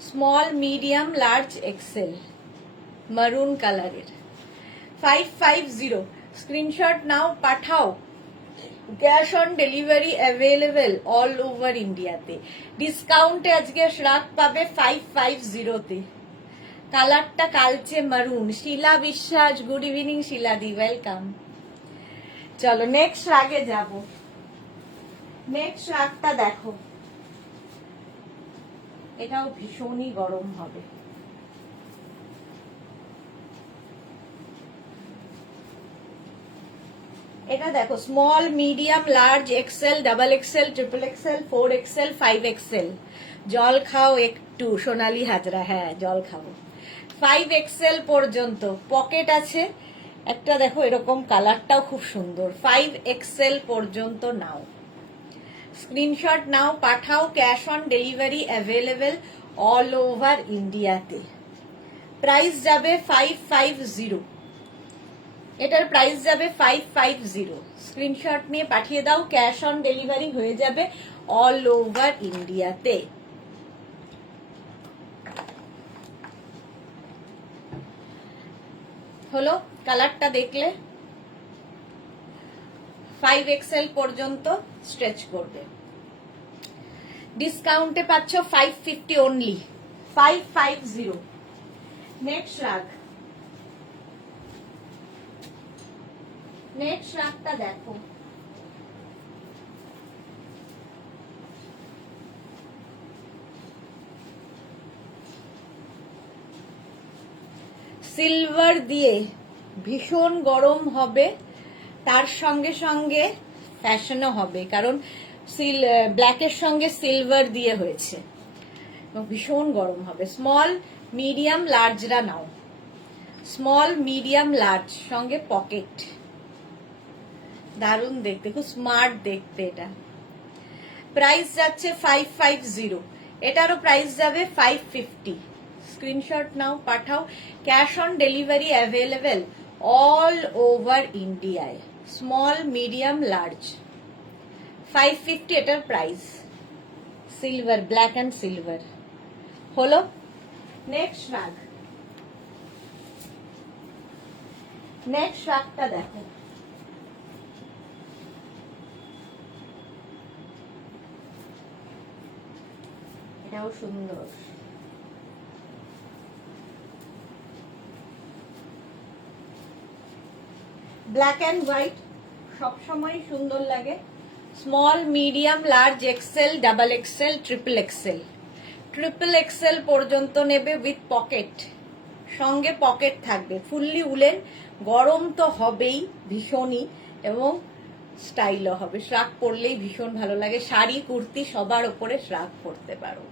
স্মল মিডিয়াম লার্জ এক্সেল মারুন কালারের 550। স্ক্রিনশট নাও, পাঠাও। Cash on delivery available all over ইন্ডিয়াতে। ডিসকাউন্টে আজকে শ্রাক পাবে 550তে। কালারটা কালচে মারুন। শিলা বিশ্বাস, গুড ইভিনিং শিলাদি, ওয়েলকাম। চলো নেক্সট রাগে যাব। নেক্সট রাগটা দেখো, এটাও ভীষণই গরম হবে। এটা দেখো, small medium large XL, double XL, triple Excel, 4XL, 5XL। জল খাও একটু সোনালী হাজরা, হ্যাঁ জল খাবো। 5XL পর্যন্ত পকেট আছে একটা, দেখো এরকম কালারটাও খুব সুন্দর। 5XL পর্যন্ত নাও, স্ক্রিনশট নাও, পাঠাও। Cash on delivery available all over ইন্ডিয়াতে। প্রাইস যাবে 550। এটার প্রাইস যাবে 550। স্ক্রিনশট নিয়ে পাঠিয়ে দাও, ক্যাশ অন ডেলিভারি হয়ে যাবে অল ওভার ইন্ডিয়াতে। হলো, কালারটা দেখলে 5XL পর্যন্ত স্ট্রেচ করবে। ডিসকাউন্টে পাচ্ছ 550 অনলি, 550। নেক্সট রাগ, নেক্সট রাগটা দেখো, সিলভার দিয়ে ভীষণ গরম হবে, তার সঙ্গে সঙ্গে ফ্যাশনও হবে, কারণ ব্ল্যাকের সঙ্গে সিলভার দিয়ে হয়েছে, ভীষণ গরম হবে। স্মল মিডিয়াম লার্জরা নাও, স্মল মিডিয়াম লার্জ, সঙ্গে পকেট, দারুণ দেখতে, খুব স্মার্ট দেখতে এটা। প্রাইস যাচ্ছে 550। এটারও প্রাইস যাবে 550। স্ক্রিনশট নাও, পাঠাও। Cash on delivery available all over ইন্ডিয়ায়। স্মল মিডিয়াম লার্জ 550 এটার price. Silver, black and silver. হলো, নেক্সট রাগ, নেক্সট রাগটা দেখো, এটাও সুন্দর। ব্ল্যাক অ্যান্ড হোয়াইট সবসময় সুন্দর লাগে। Small medium large XL, double XL, triple Excel. Triple XL পর্যন্ত নেবে উইথ পকেট, সঙ্গে পকেট থাকবে। ফুললি উলেন, গরম তো হবেই ভীষণই, এবং স্টাইলও হবে। শ্রাগ পরলেই ভীষণ ভালো লাগে, শাড়ি কুর্তি সবার ওপরে শ্রাগ পরতে পারো।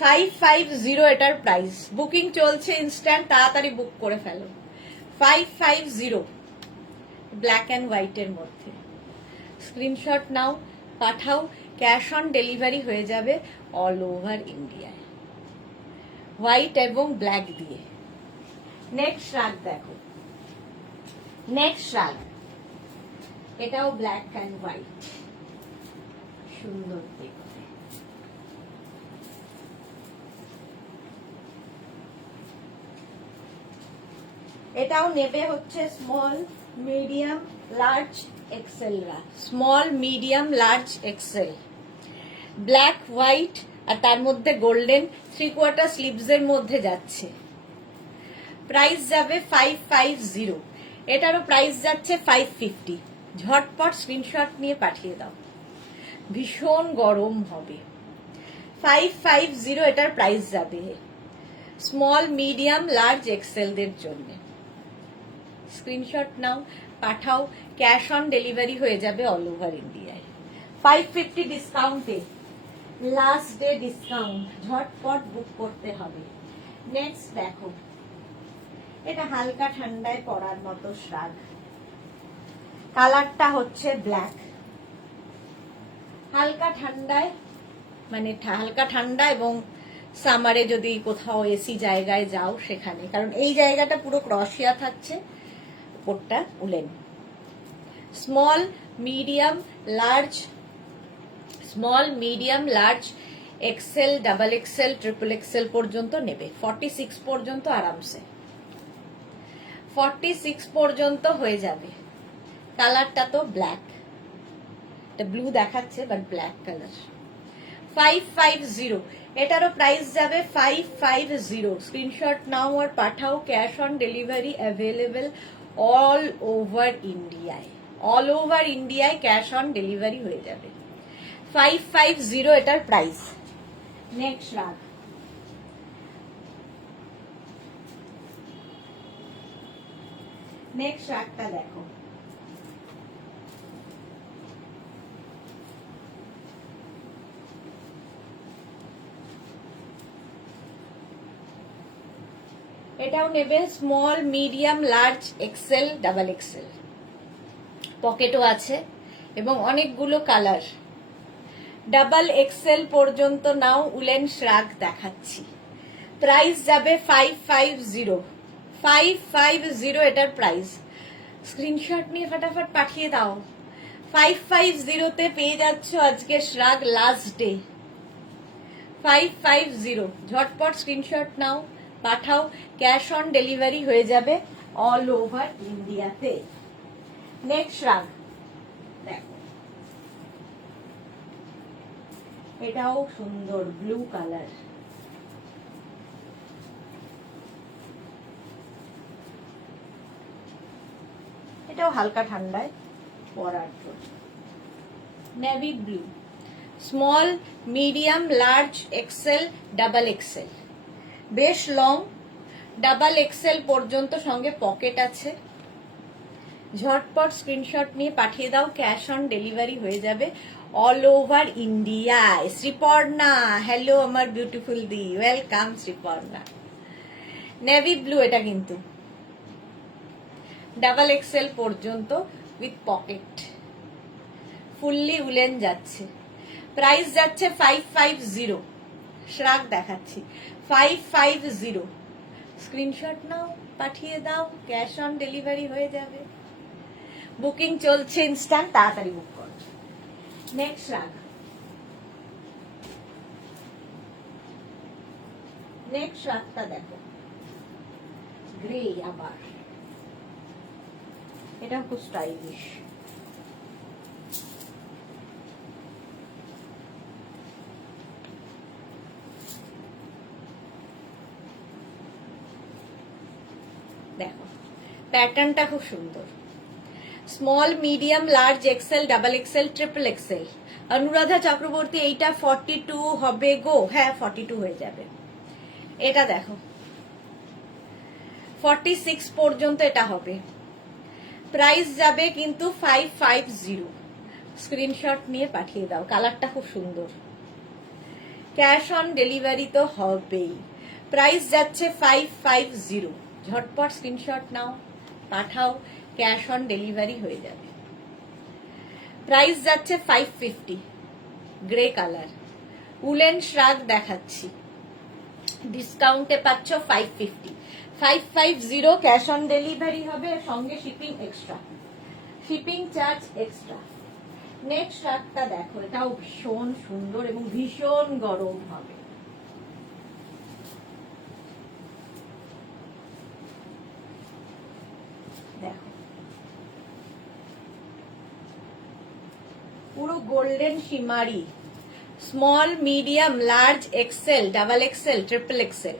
550 এটার প্রাইস। বুকিং চলছে ইনস্ট্যান্ট, তাড়াতাড়ি বুক করে ফেলো। 550 ব্ল্যাক অ্যান্ড হোয়াইটের মধ্যে। স্ক্রিনশট নাও, পাঠাও। ক্যাশ অন ডেলিভারি হয়ে যাবে অল ওভার ইন্ডিয়ায়, হোয়াইট এবং ব্ল্যাক দিয়ে। নেক্সট রাগ দেখো, নেক্সট রাগ, এটাও ব্ল্যাক অ্যান্ড হোয়াইট, সুন্দর দেখতে। এটাও নেবে হচ্ছে স্মল মিডিয়াম লার্জ এক্সেলরা, small medium large XL. Black white আর তার মধ্যে গোল্ডেন 3/4 স্লিভস এর মধ্যে যাচ্ছে। প্রাইস যাবে 550। এটারও প্রাইস যাচ্ছে 550। ঝটপট স্ক্রিনশট নিয়ে পাঠিয়ে দাও, ভীষণ গরম হবে। 550 এটার প্রাইস যাবে স্মল মিডিয়াম লার্জ এক্সেলদের জন্য। স্ক্রিনশট নাও, পাঠাও। ক্যাশ অন ডেলিভারি হয়ে যাবে অল ওভার ইন্ডিয়ায়। 550 ডিসকাউন্টে, লাস্ট ডে ডিসকাউন্ট, ঝটপট বুক করতে হবে। নেক্সট দেখো, এটা হালকা ঠান্ডায় পরার মতো শ্রাগ। কালারটা হচ্ছে ব্ল্যাক। হালকা ঠান্ডায়, মানে হালকা ঠান্ডা এবং সামারে যদি কোথাও এসি জায়গায় যাও সেখানে, কারণ এই জায়গাটা পুরো ক্রসিয়া থাকছে, উপরটা woollen. Small medium large, small medium large XL double XL triple XL পর্যন্ত নেবে। 46 পর্যন্ত আরামসে, 46 পর্যন্ত হয়ে যাবে। কালারটা তো ব্ল্যাক, এটা ব্লু দেখাচ্ছে বাট ব্ল্যাক কালার। 550, এটারও প্রাইস যাবে 550। স্ক্রিনশট নাও আর পাঠাও। Cash on delivery available all over ইন্ডিয়ায়, অল ওভার ইন্ডিয়ায় ক্যাশ অন ডেলিভারি হয়ে যাবে। 550 এটার প্রাইস। নেক্সট রাগ, নেক্সট রাগটা দেখো। এটাও নেবে small medium large XL double XL, পকেটও আছে এবং অনেকগুলো কালার। ডাবল এক্সেল পর্যন্ত নাও, উলেন শ্রাগ দেখাচ্ছি। প্রাইস যাবে 550, 550 এটার প্রাইস। স্ক্রিনশট নিয়ে ফটাফট পাঠিয়ে দাও। 550 পেয়ে যাচ্ছ আজকে শ্রাগ লাস্ট ডে। 550 ঝটপট স্ক্রিনশট নাও, পাঠাও। ক্যাশ অন ডেলিভারি হয়ে যাবে অল ওভার ইন্ডিয়াতে। নেক্সট রাগ দেখো, এটাও সুন্দর ব্লু কালার। এটাও হালকা ঠান্ডায় পরার জন্য। Navy blue, small medium large XL double Excel, বেশ লং। ডাবল এক্সেল পর্যন্ত, সঙ্গে পকেট আছে। ঝটপট স্ক্রিনশট নিয়ে পাঠিয়ে দাও, ক্যাশ অন ডেলিভারি হয়ে যাবে অল ওভার ইন্ডিয়ায়। শ্রীপর্ণা, হ্যালো আমার বিউটিফুল দি, ওয়েলকাম শ্রীপর্ণা। নেভি ব্লু এটা কিন্তু ডাবল এক্সেল পর্যন্ত উইথ পকেট, ফুললি উলেন যাচ্ছে। প্রাইস যাচ্ছে 550। শ্রাগ দেখাচ্ছি 550। স্ক্রিনশট নাও, পাঠিয়ে দাও, ক্যাশ অন ডেলিভারি হয়ে যাবে। বুকিং চলছে ইনস্ট্যান্ট, তাড়াতাড়ি বুক করো। নেক্সট রাগ, নেক্সট রাগটা দেখো, গ্রে। আবার এটা খুব স্টাইলিশ। দেখো প্যাটার্নটা খুব সুন্দর। Small medium large XL double XL triple Excel. Anuradha Chakraborty, এইটা 42 হবে গো? হ্যাঁ 42 হয়ে যাবে। এটা দেখো 46 পর্যন্ত এটা হবে। প্রাইস যাবে কিন্তু 550। স্ক্রিনশট নিয়ে পাঠিয়ে দাও, কালারটা খুব সুন্দর। ক্যাশ অন ডেলিভারি তো হবেই। প্রাইস যাচ্ছে 550। ঝটপট স্ক্রিনশট নাও, পাঠাও, ক্যাশ অন ডেলিভারি হয়ে যাবে। প্রাইস যাচ্ছে 550। গ্রে কালার, উলেন শ্রাগ দেখাচ্ছি। ডিসকাউন্টে পাচ্ছ 550। 550 ক্যাশ অন ডেলিভারি হবে, সঙ্গে shipping extra, shipping charge extra. Next শ্রাগটা দেখো, এটাও ভীষণ সুন্দর এবং ভীষণ গরম হবে। দেখো পুরো golden শিমারি। Small medium large XL double XL triple Excel,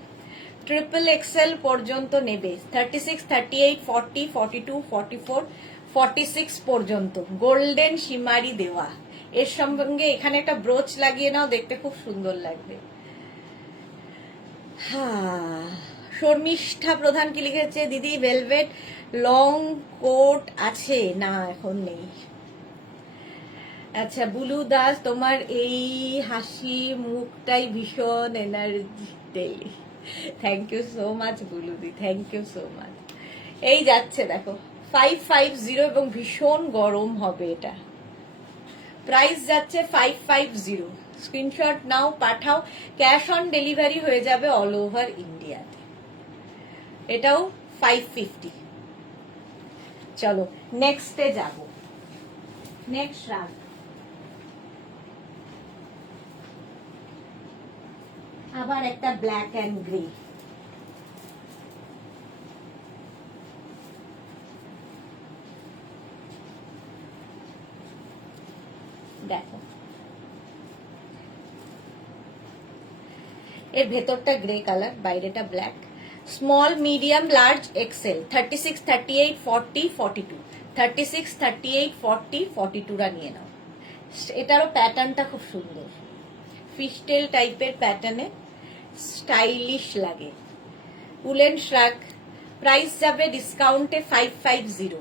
triple XL পর্যন্ত নেবে। 36, 38, 40, 42, 44, 46 পর্যন্ত গোল্ডেন শিমারি দেওয়া। এর সঙ্গে এখানে একটা ব্রোচ লাগিয়ে নাও, দেখতে খুব সুন্দর লাগবে। শর্মিষ্ঠা প্রধান কি লিখেছে, দিদি ভেলভেট লং কোট আছে? না এখন নেই। আচ্ছা বুলু দাস, তোমার এই হাসি মুখটাই ভীষণ এনার্জি দেয়। থ্যাংক ইউ সো মাচ বুলুদি, থ্যাংক ইউ সো মাচ। এই যাচ্ছে দেখো 550 এবং ভীষণ গরম হবে এটা। প্রাইস যাচ্ছে 550। স্ক্রিনশট নাও, পাঠাও, ক্যাশ অন ডেলিভারি হয়ে যাবে অল ওভার ইন্ডিয়াতে। এটাও 550। চলো নেক্সটে যাব। নেক্সট রাগ, আবার একটা ব্ল্যাক অ্যান্ড গ্রে, দেখো এর ভেতরটা গ্রে কালার, বাইরেটা black. Small, medium, large, XL, 36, 38, 40, 42, 36, 38, 40, 42রা নিয়ে নাও। এটারও প্যাটার্নটা খুব সুন্দর, ফিশটেল টাইপের প্যাটার্নে, স্টাইলিশ লাগে। উলেন শ্রাগ, প্রাইস যাবে ডিসকাউন্টে 550।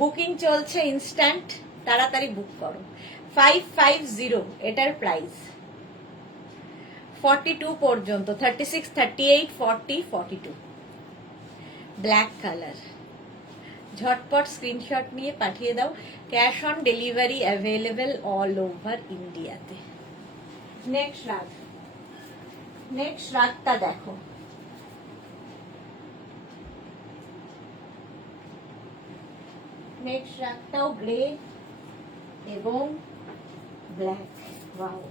বুকিং চলছে ইনস্ট্যান্ট, তাড়াতাড়ি বুক করো। 550 এটার প্রাইস, 42 পর্যন্ত, 36, 38, 40, 42, ব্ল্যাক কালার। ঝটপট স্ক্রিনশট নিয়ে পাঠিয়ে দাও। Cash on delivery available all over ইন্ডিয়াতে। নেক্সট রাগ, নেক্সট রাগটা দেখো, নেক্সট রাগটাও গ্রে এবং ব্ল্যাক। ওয়াও,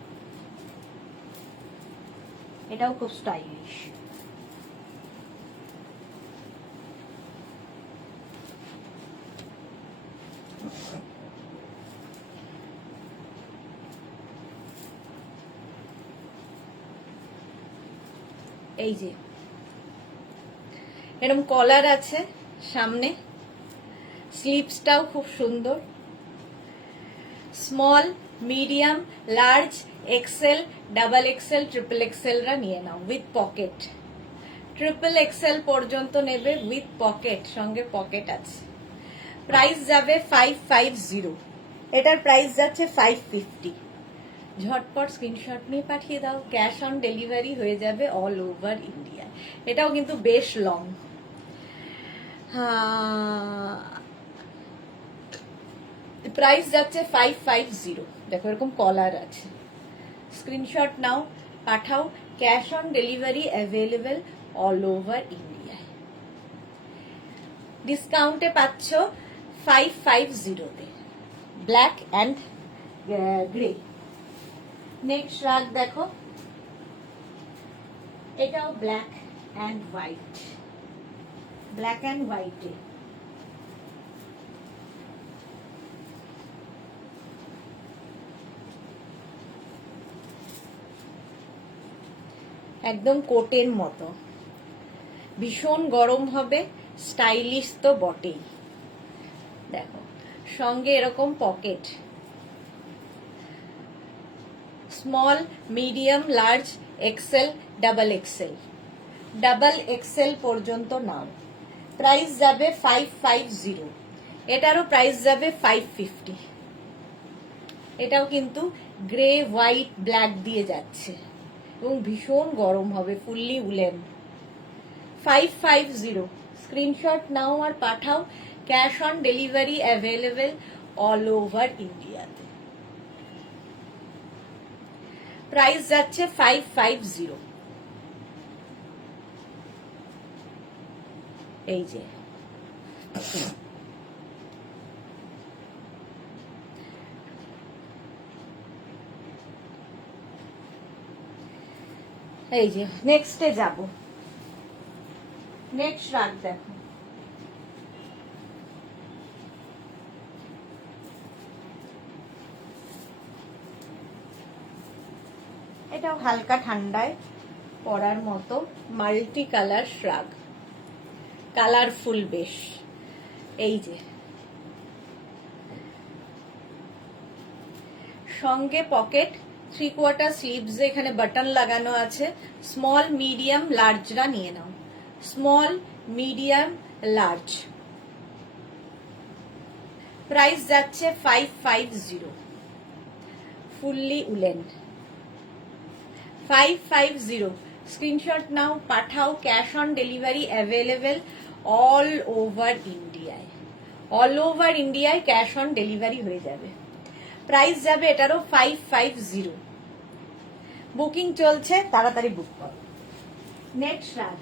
এটাও খুব স্টাইলিশ। এই যে এরকম কলার আছে সামনে, স্লিভসটাও খুব সুন্দর। Small, medium, large, XL, double XL, triple এক্সেলরা নিয়ে নাও উইথ পকেট। ট্রিপল এক্সেল পর্যন্ত নেবে উইথ পকেট, সঙ্গে পকেট আছে। প্রাইস যাবে 550, এটার প্রাইস যাচ্ছে 550। ঝটপট স্ক্রিনশট নিয়ে পাঠিয়ে দাও। ক্যাশ অন ডেলিভারি হয়ে যাবে অল ওভার ইন্ডিয়া। এটাও কিন্তু বেশ লং। প্রাইস যাচ্ছে 550। দেখো এরকম কলার আছে, স্ক্রিনশট নাও, পাঠাও। Cash on delivery available all over ইন্ডিয়ায়। ডিসকাউন্টে পাচ্ছ 550-তে, black and grey. Next rug দেখো, এটাও black and white, black and হোয়াইটে। একদম কোটের মতো, ভীষণ গরম হবে, স্টাইলিশ তো বটেই। দেখো সঙ্গে এরকম pocket. Small, medium, large, XL, double XL, double XL পর্যন্ত নাও। প্রাইস যাবে 550, এটারও প্রাইস যাবে 550। এটাও কিন্তু গ্রে, হোয়াইট, ব্ল্যাক দিয়ে যাচ্ছে এবং ভীষণ গরম হবে, ফুললি উলেন। 550, স্ক্রিনশট নাও আর পাঠাও। Cash on delivery available all over ইন্ডিয়াতে। প্রাইস যাচ্ছে 550। এই যে এই যে নেক্সটে যাব। নেক্সট রাগ দেখো, এটাও হালকা ঠান্ডায় পরার মতো, মাল্টি কালার শ্রাগ, কালারফুল বেশ। এই যে সঙ্গে পকেট, 3/4 স্লিভস, এখানে বাটন লাগানো আছে। স্মল, মিডিয়াম, লার্জরা নিয়ে নাও। Small, medium, large. প্রাইস যাচ্ছে 550, ফুললি উলেন। 550, স্ক্রিনশট নাও, পাঠাও। Cash on delivery available all over ইন্ডিয়ায়। অল ওভার ইন্ডিয়ায় ক্যাশ অন ডেলিভারি হয়ে যাবে। প্রাইস যাবে এটারও 550। বুকিং চলছে, তাড়াতাড়ি বুক করো। নেক্সট রাগ,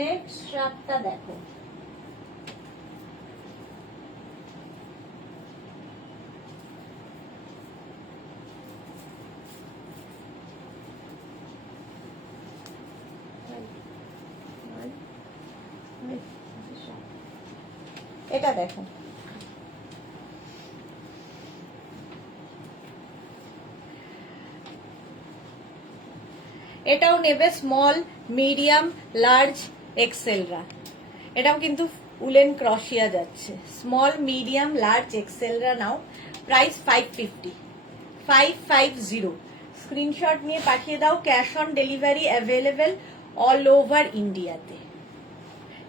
নেক্সট রাগটা দেখো, এটা দেখো, এটাও নেবে স্মল, মিডিয়াম, লার্জ, এক্সেলরা। এটাও কিন্তু উলেন ক্রশিয়া যাচ্ছে। স্মল, মিডিয়াম, লার্জ, এক্সেলরা নাও। প্রাইস 550, 550। স্ক্রিনশট নিয়ে পাঠিয়ে দাও। Cash on delivery available all over ইন্ডিয়াতে।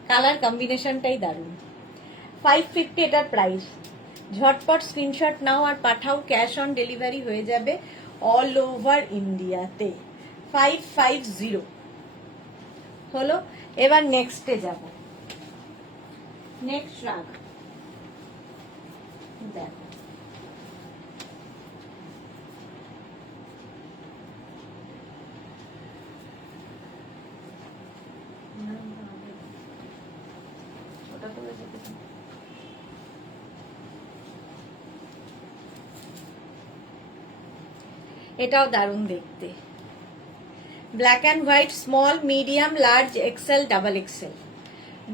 কালার কম্বিনেশনটাই দারুণ। 550 এটার প্রাইস। ঝটপট স্ক্রিনশট নাও আর পাঠাও, ক্যাশ অন ডেলিভারি হয়ে যাবে অল ওভার ইন্ডিয়াতে। 550 হলো। এবার নেক্সটে যাব। নেক্সট রাগ দেখো, এটাও দারুণ দেখতে। Black and white, small, medium, large, XL, double XL.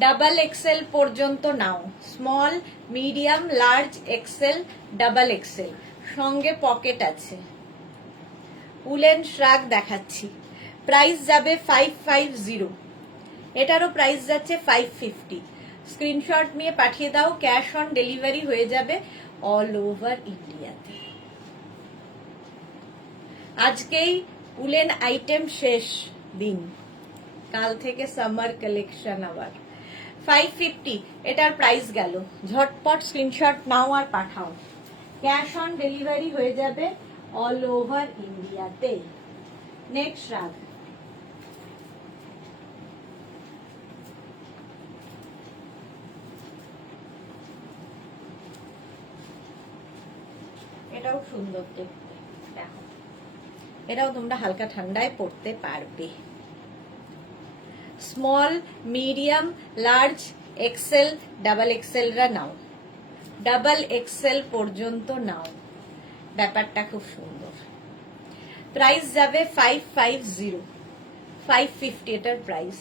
Double XL পর্যন্ত নাও। Small, medium, large, XL, double XL. সঙ্গে পকেট আছে। উলেন শ্রাগ দেখাচ্ছি। প্রাইস যাবে 550। এটারও প্রাইস যাচ্ছে 550। স্ক্রিনশট নিয়ে পাঠিয়ে দাও, ক্যাশ অন ডেলিভারি হয়ে যাবে অল ওভার ইন্ডিয়াতে। আজকেই উলেন আইটেম শেষ দিন, কাল থেকে সামার কালেকশন আবার। 550 এটার প্রাইস গেল। ঝটপট স্ক্রিনশট নাও আর পাঠাও, ক্যাশ অন ডেলিভারি হয়ে যাবে অল ওভার ইন্ডিয়াতে। নেক্সট রাগ, এটাও সুন্দর দেখতে। দেখো, এটাও তোমরা হালকা ঠান্ডায় পড়তে পারবে। Small, medium, large, XL, double এক্সেলরা নাও। ডাবল এক্সেল পর্যন্ত নাও। ব্যাপারটা খুব সুন্দর। প্রাইস যাবে 550, 550 এটার price.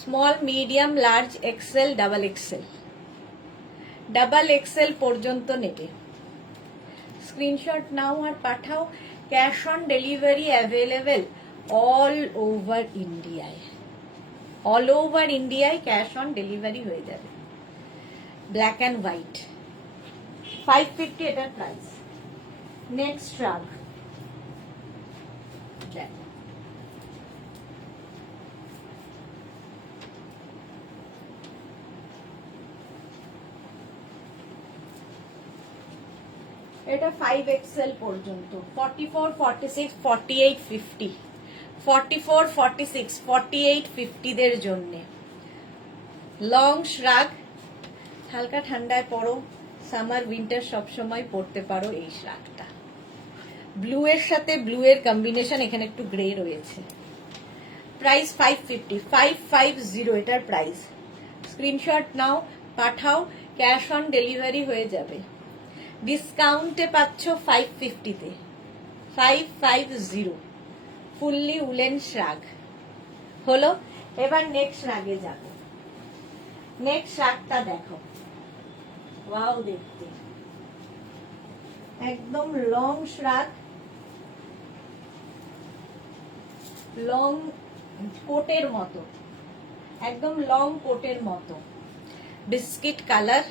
Small, medium, large, XL, double XL. Double XL পর্যন্ত নেবে। স্ক্রিনশট নাও আর পাঠাও, cash on delivery available all over ইন্ডিয়ায়। অল ওভার ইন্ডিয়ায় ক্যাশ অন ডেলিভারি হয়ে যাবে। ব্ল্যাক অ্যান্ড হোয়াইট, 550 এটার প্রাইস। নেক্সট রাগ দেখো, এটা 5XL পর্যন্ত। 44, 46, 48, 50। 44, 46, 48, 50 দের জন্য লং শ্রাগ। হালকা ঠান্ডায় পরো, সামার উইন্টার সবসময় পরতে পারো এই শ্রাগটা। ব্লু এর সাথে ব্লু এর কম্বিনেশন, এখানে একটু গ্রে রয়েছে। প্রাইস 550, 550 এটার প্রাইস। স্ক্রিনশট নাও, পাঠাও, ক্যাশ অন ডেলিভারি হয়ে যাবে। ডিসকাউন্টে পাচ্ছ 550-তে। 550 ফুললি উলেন শ্রাগ হলো। এবার নেক্সট রাগে যাব। নেক্সট শ্রাগটা দেখো, ওয়াও দেখতে। একদম লং শ্রাগ, লং কোটের মতো, একদম লং কোটের মতো। বিস্কিট কালার,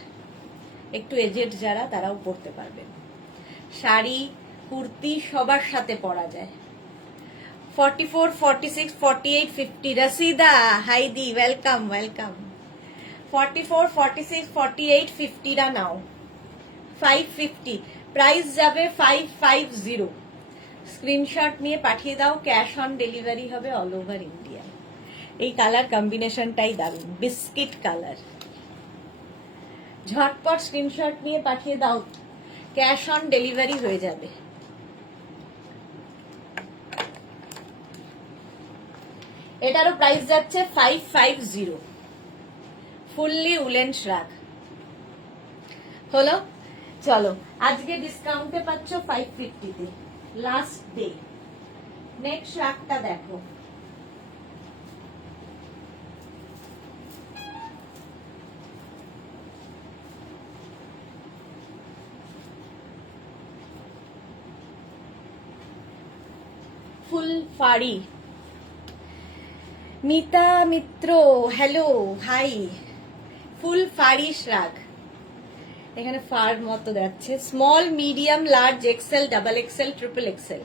একটু এজেড যারা তারাও পরতে পারবেন। শাড়ি, কুর্তি সবার সাথে পরা যায়। 44, 46, 48, 50। রসিদা হাইদি ওয়েলকাম ওয়েলকাম। 44, 46, 48, 50রা নাও। 550 প্রাইস যাবে 550। স্ক্রিনশট নিয়ে পাঠিয়ে দাও, ক্যাশ অন ডেলিভারি হবে অল ওভার ইন্ডিয়া। এই কালার কম্বিনেশনটাই দারুণ, বিস্কিট কালার। ঝটপট স্ক্রিনশট নিয়ে পাঠিয়ে দাও, ক্যাশ অন ডেলিভারি হয়ে যাবে। এটারও প্রাইস যাচ্ছে 550। ফুললি উলেন শ্রাগ হলো। চলো, আজকে ডিসকাউন্টে পাচ্ছ 550-তে, লাস্ট ডে। নেক্সট শ্রাগটা দেখো, ফুল ফাড়ি। মিতা মিত্র হ্যালো হাই। ফুল ফাড়ি শ্রাগ, এখানে ফার মতো যাচ্ছে। Small medium large XL double XL triple Excel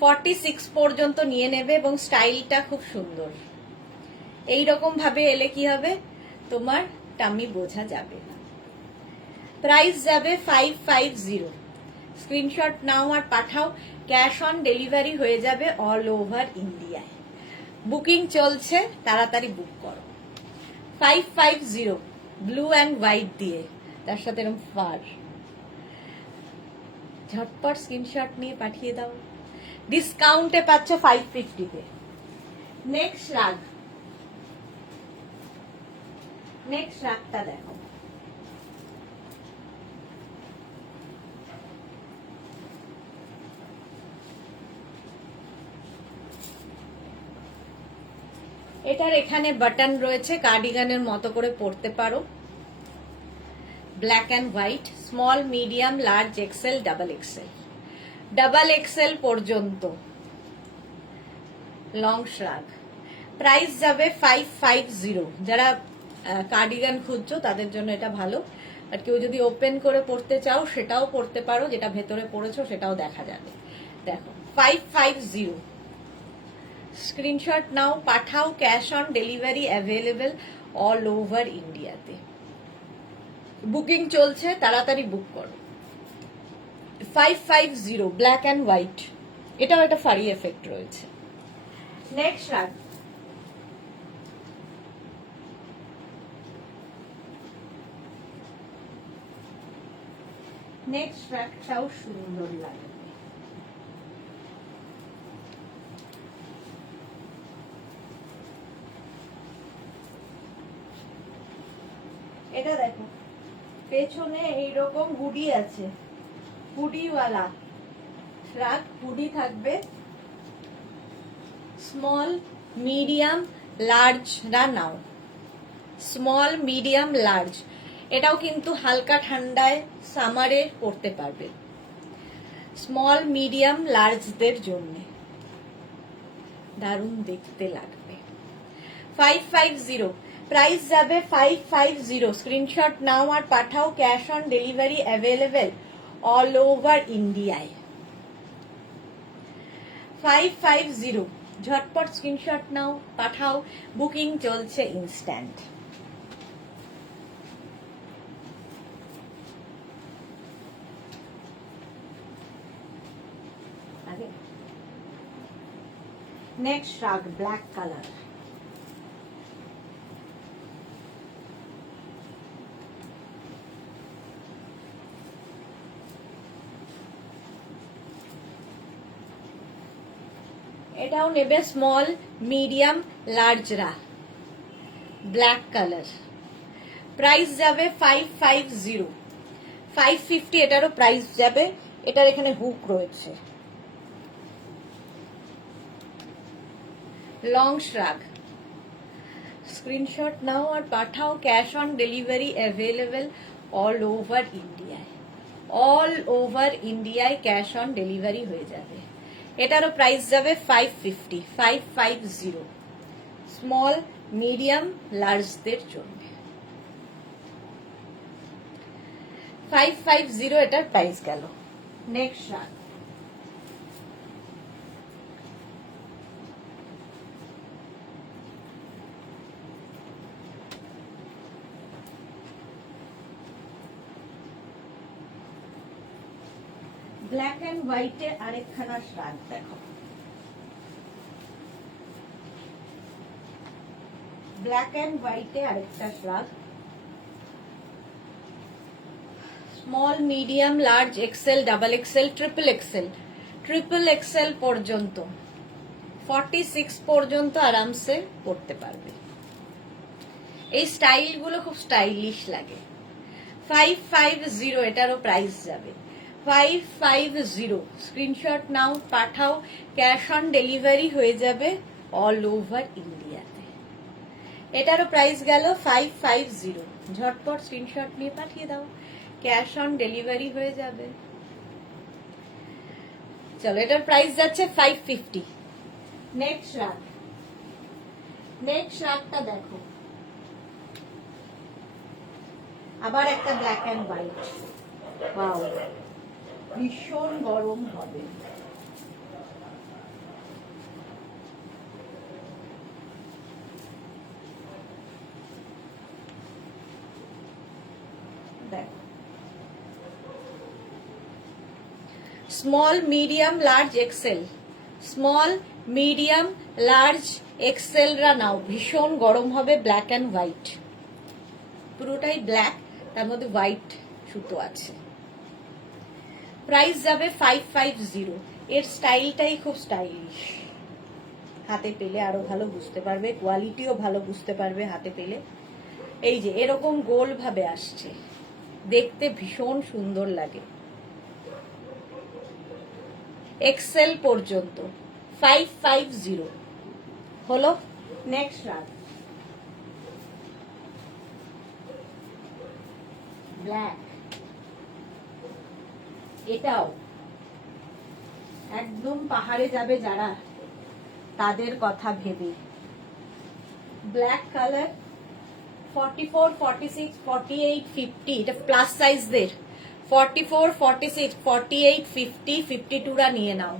46 পর্যন্ত নিয়ে নেবে এবং স্টাইলটা খুব সুন্দর। এইরকম ভাবে এলে কি হবে, তোমার টামি বোঝা যাবে না। প্রাইস যাবে 550। স্ক্রিনশট নাও আর পাঠাও, ক্যাশ অন ডেলিভারি হয়ে যাবে অল ওভার ইন্ডিয়ায়। বুকিং চলছে, তাড়াতাড়ি বুক করো। 550 ব্লু অ্যান্ড হোয়াইট দিয়ে, তার সাথে এরকম ফার। ঝটপট স্ক্রিনশট নিয়ে পাঠিয়ে দাও। ডিসকাউন্টে পাচ্ছ 550-তে। নেক্সট রাগ, নেক্সট রাগটা দেখো। এটার এখানে বাটন রয়েছে, কার্ডিগানের মতো করে পরতে পারো। Black and white, small medium large XL double XL, double XL পর্যন্ত লং শ্রাগ। প্রাইস যাবে 550। যারা কার্ডিগান খুঁজছো তাদের জন্য এটা ভালো। আর কেউ যদি ওপেন করে পড়তে চাও সেটাও পড়তে পারো, যেটা ভেতরে পড়েছো সেটাও দেখা যাবে। দেখো 550। স্ক্রিনশট নাও পাঠাও, cash on delivery available all over ইন্ডিয়াতে। বুকিং চলছে, তাড়াতাড়ি বুক করো। 550 ব্ল্যাক অ্যান্ড হোয়াইট, এটাও একটা ফাড়ি এফেক্ট রয়েছে। নেক্সট রাগ, নেক্সট রাগটাও সুন্দর লাগে। এটা দেখো, পেছনে এইরকম হুডি আছে, হুডিওয়ালা শ্রাগ। হুডি থাকবে, স্মল মিডিয়াম লার্জ রা নাও, স্মল মিডিয়াম লার্জ। এটাও কিন্তু হালকা ঠান্ডায় সামারে পরতে পারবে, স্মল মিডিয়াম লার্জদের জন্য দারুণ দেখতে লাগবে। 550 প্রাইস যাবে 550। স্ক্রিনশট নাও আর পাঠাও, cash on delivery available all over ইন্ডিয়ায়। 550 ঝটপট স্ক্রিনশট নাও পাঠাও, বুকিং চলছে instant. Next rug black colour. এটাও নেবে স্মল মিডিয়াম লার্জরা, ব্ল্যাক কালার। প্রাইস যাবে 550। 550 এটারও প্রাইস যাবে। এটার এখানে হুক রয়েছে, লং শ্রাগ। স্ক্রিনশট নাও আর পাঠাও, cash on delivery available all over ইন্ডিয়ায়। অল ওভার ইন্ডিয়ায় ক্যাশ অন ডেলিভারি হয়ে যাবে। এটারও প্রাইস যাবে 550। 550 স্মল মিডিয়াম লার্জদের জন্য। 550 এটার প্রাইস গেল। নেক্সট রাগ, ব্ল্যাক অ্যান্ড হোয়াইটে আরেকখানা শ্রাগ দেখো। ব্ল্যাক অ্যান্ড হোয়াইটে আরেকটা শ্রাগ, small medium large XL double XL triple Excel, triple XL পর্যন্ত 46 পর্যন্ত আরামসে পড়তে পারবে। এই স্টাইলগুলো খুব স্টাইলিশ লাগে। 550 এটারও প্রাইস যাবে 550। স্ক্রিনশট নাও পাঠাও, ক্যাশ অন ডেলিভারি হয়ে যাবে অল ওভার ইন্ডিয়াতে। এটারও প্রাইস গেল 550। ঝটপট স্ক্রিনশট নিয়ে পাঠিয়ে দাও, ক্যাশ অন ডেলিভারি হয়ে যাবে। চলো, এটার প্রাইস যাচ্ছে 550। নেক্সট রাগ, নেক্সট রাগটা দেখো, আবার একটা ব্ল্যাক অ্যান্ড হোয়াইট। ওয়াও, ভীষণ গরম হবে। Small, medium, large, XL. Small, medium, large, XL রা নাও, ভীষণ গরম হবে। ব্ল্যাক অ্যান্ড হোয়াইট, পুরোটাই ব্ল্যাক, তার মধ্যে হোয়াইট সুতো আছে। প্রাইস যাবে 550। এর স্টাইলটাই খুব স্টাইলিশ, হাতে পেলে আরো ভালো বুঝতে পারবে, কোয়ালিটিও ভালো বুঝতে পারবে হাতে পেলে। এই যে এরকম গোল ভাবে আসছে, দেখতে ভীষণ সুন্দর লাগে। এক্সেল পর্যন্ত 550 হলো। নেক্সট রাগ, ব্ল্যাক, এটাও একদম পাহাড়ে যাবে যারা, তাদের কথা ভেবে। ব্ল্যাক কালার, 44, 46, 48, 50, এটা প্লাস সাইজদের। 44, 46, 48, 50, 52 রা নিয়ে নাও।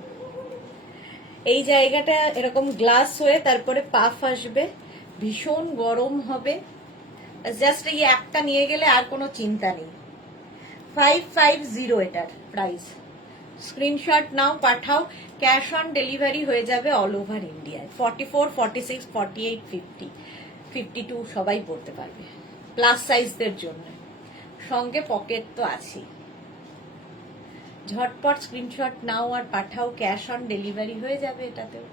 এই জায়গাটা এরকম গ্লাস হয়ে তারপরে পাফ আসবে, ভীষণ গরম হবে। জাস্ট এই একটা নিয়ে গেলে আর কোনো চিন্তা নেই। 550 এটার প্রাইস। স্ক্রিনশট নাও, পাঠাও, ক্যাশ অন ডেলিভারি হয়ে যাবে অল ওভার ইন্ডিয়ায়। 44, 46, 48, 50, 52 সবাই পড়তে পারবে, প্লাস সাইজদের জন্য। সঙ্গে পকেট তো আছেই। ঝটপট স্ক্রিনশট নাও আর পাঠাও, ক্যাশ অন ডেলিভারি হয়ে যাবে এটাতেও।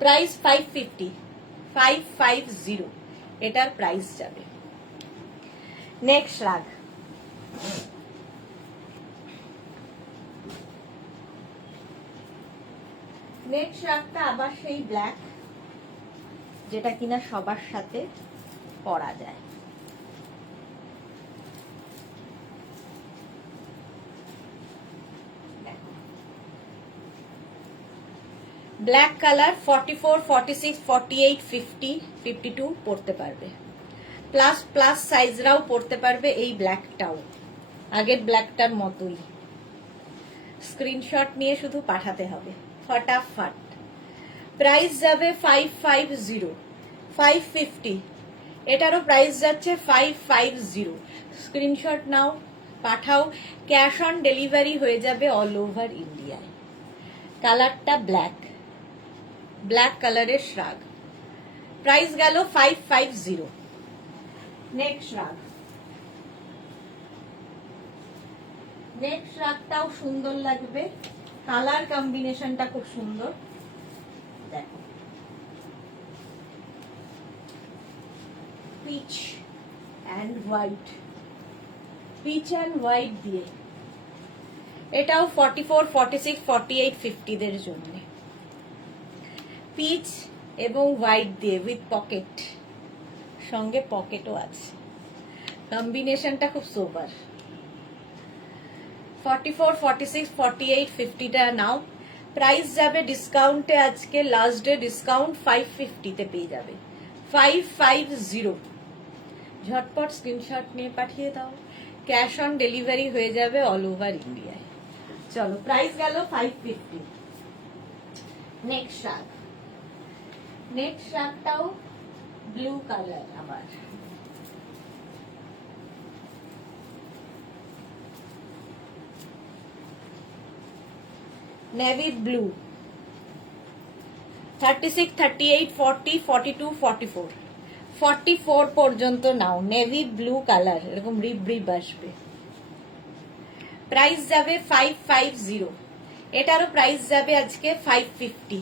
প্রাইস 550, 550 এটার প্রাইস যাবে। নেক্সট রাগ, নেক্সট রাগটা আবার সেই ব্ল্যাক, যেটা কিনা সবার সাথে পরা যায়। ব্ল্যাক কালার, 44, 46, 48, 50, 52 পড়তে পারবে। প্লাস প্লাস সাইজরাও পড়তে পারবে এই ব্ল্যাকটাও, আগের ব্ল্যাকটার মতোই। স্ক্রিনশট নিয়ে শুধু পাঠাতে হবে ফটাফট। প্রাইস যাবে 550, 550, এটারও প্রাইস যাচ্ছে 550। স্ক্রিনশট নাও, পাঠাও, ক্যাশ অন ডেলিভারি হয়ে যাবে অল ওভার ইন্ডিয়ায়। কালারটা ব্ল্যাক, ব্ল্যাক কালারের শ্রাগ। প্রাইস গেল 550। নেক্সট শ্রাগ, নেক্সট শ্রাগটাও সুন্দর লাগবে, কালার কম্বিনেশনটা খুব সুন্দর। দেখো, peach and white, peach and white দিয়ে। এটাও 44, 46, 48, 50 দের জন্য। পিচ এবং হোয়াইট দিয়ে উইথ পকেট, সঙ্গে পকেটও আছে। কম্বিনেশনটা খুব সোবার। 44, 46, 48, 50 টা নাও। প্রাইস যাবে ডিসকাউন্টে, আজকে লাস্ট ডে ডিসকাউন্ট, 550 তে পেয়ে যাবে। 550। ঝটপট স্ক্রিনশট নিয়ে পাঠিয়ে দাও, ক্যাশ অন ডেলিভারি হয়ে যাবে অল ওভার ইন্ডিয়ায়। চলো, প্রাইস গেল 550। নেক্সট শার্ট, নেক্সট শার্টটাও ব্লু কালার, আবার নেভি ব্লু। 36, 38, 40, 42, 44, 44 পর্যন্ত নাও। নেভি ব্লু কালার, এরকম রিব রিব আসবে। প্রাইস যাবে 550। এটারও প্রাইস যাবে আজকে 550।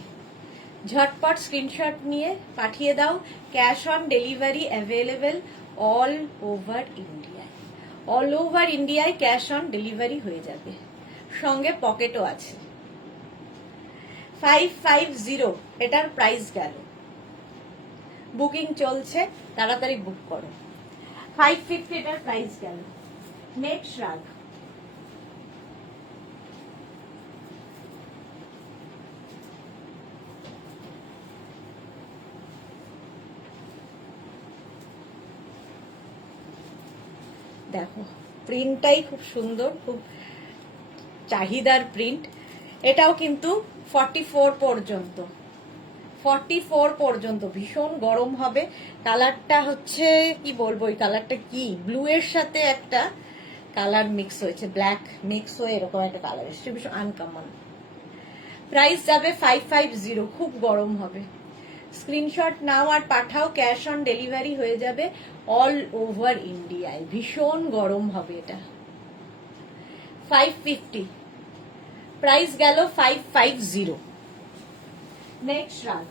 ঝটপট স্ক্রিনশট নিয়ে পাঠিয়ে দাও, cash on delivery available all over ইন্ডিয়ায়। অল ওভার ইন্ডিয়ায় ক্যাশ অন ডেলিভারি হয়ে যাবে, সঙ্গে পকেটও আছে। 550 এটার প্রাইস গেল। বুকিং চলছে, তাড়াতাড়ি বুক করো। 550 এটার প্রাইস গেল। নেক্সট রাগ, দেখো প্রিন্টটাই খুব সুন্দর, খুব চাহিদার প্রিন্ট। এটাও কিন্তু 44 পর্যন্ত, 44 পর্যন্ত ভীষণ গরম হবে। কালারটা হচ্ছে কি বলবো, এই কালারটা কি ব্লু এর সাথে একটা কালার মিক্স হয়েছে, ব্ল্যাক মিক্স হয়ে এরকম একটা কালার এসছে, ভীষণ আনকমন। প্রাইস যাবে 550, খুব গরম হবে। স্ক্রিনশট নাও আর পাঠাও, ক্যাশ অন ডেলিভারি হয়ে যাবে অল ওভার ইন্ডিয়ায়। ভীষণ গরম হবে এটা। 550 প্রাইস গেল 550। নেক্সট রান।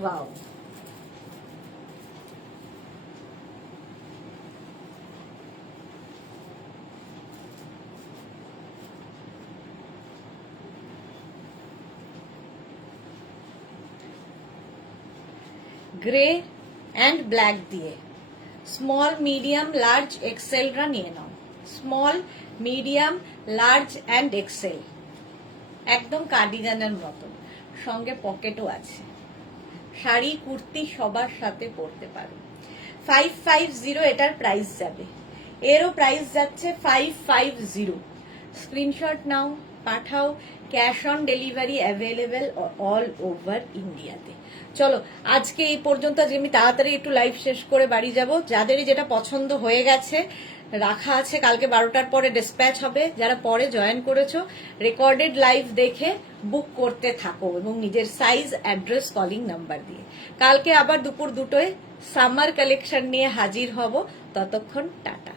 ওয়াও, গ্রে অ্যান্ড ব্ল্যাক দিয়ে স্মল মিডিয়াম লার্জ এক্সেলরা নিয়ে নাও। Small medium large and XL, একদম কার্ডিগানের মতো, সঙ্গে পকেটও আছে। শাড়ি কুর্তি সবার সাথে পরতে পারো। 550 এটার প্রাইস যাবে। এরও প্রাইস যাচ্ছে 550। স্ক্রিনশট নাও পাঠাও, cash on delivery available all over ইন্ডিয়াতে। চলো আজকে এই পর্যন্ত। আজকে আমি তাড়াতাড়ি একটু লাইভ শেষ করে বাড়ি যাব। যাদেরই যেটা পছন্দ হয়ে গেছে রাখা আছে, কালকে 12টার পরে ডিসপ্যাচ হবে। যারা পরে জয়েন করেছো রেকর্ডেড লাইভ দেখে বুক করতে থাকো এবং নিজের সাইজ, অ্যাড্রেস, কলিং নাম্বার দিয়ে। কালকে আবার দুপুর 2টোয় সামার কালেকশন নিয়ে হাজির হব। ততক্ষণ টাটা।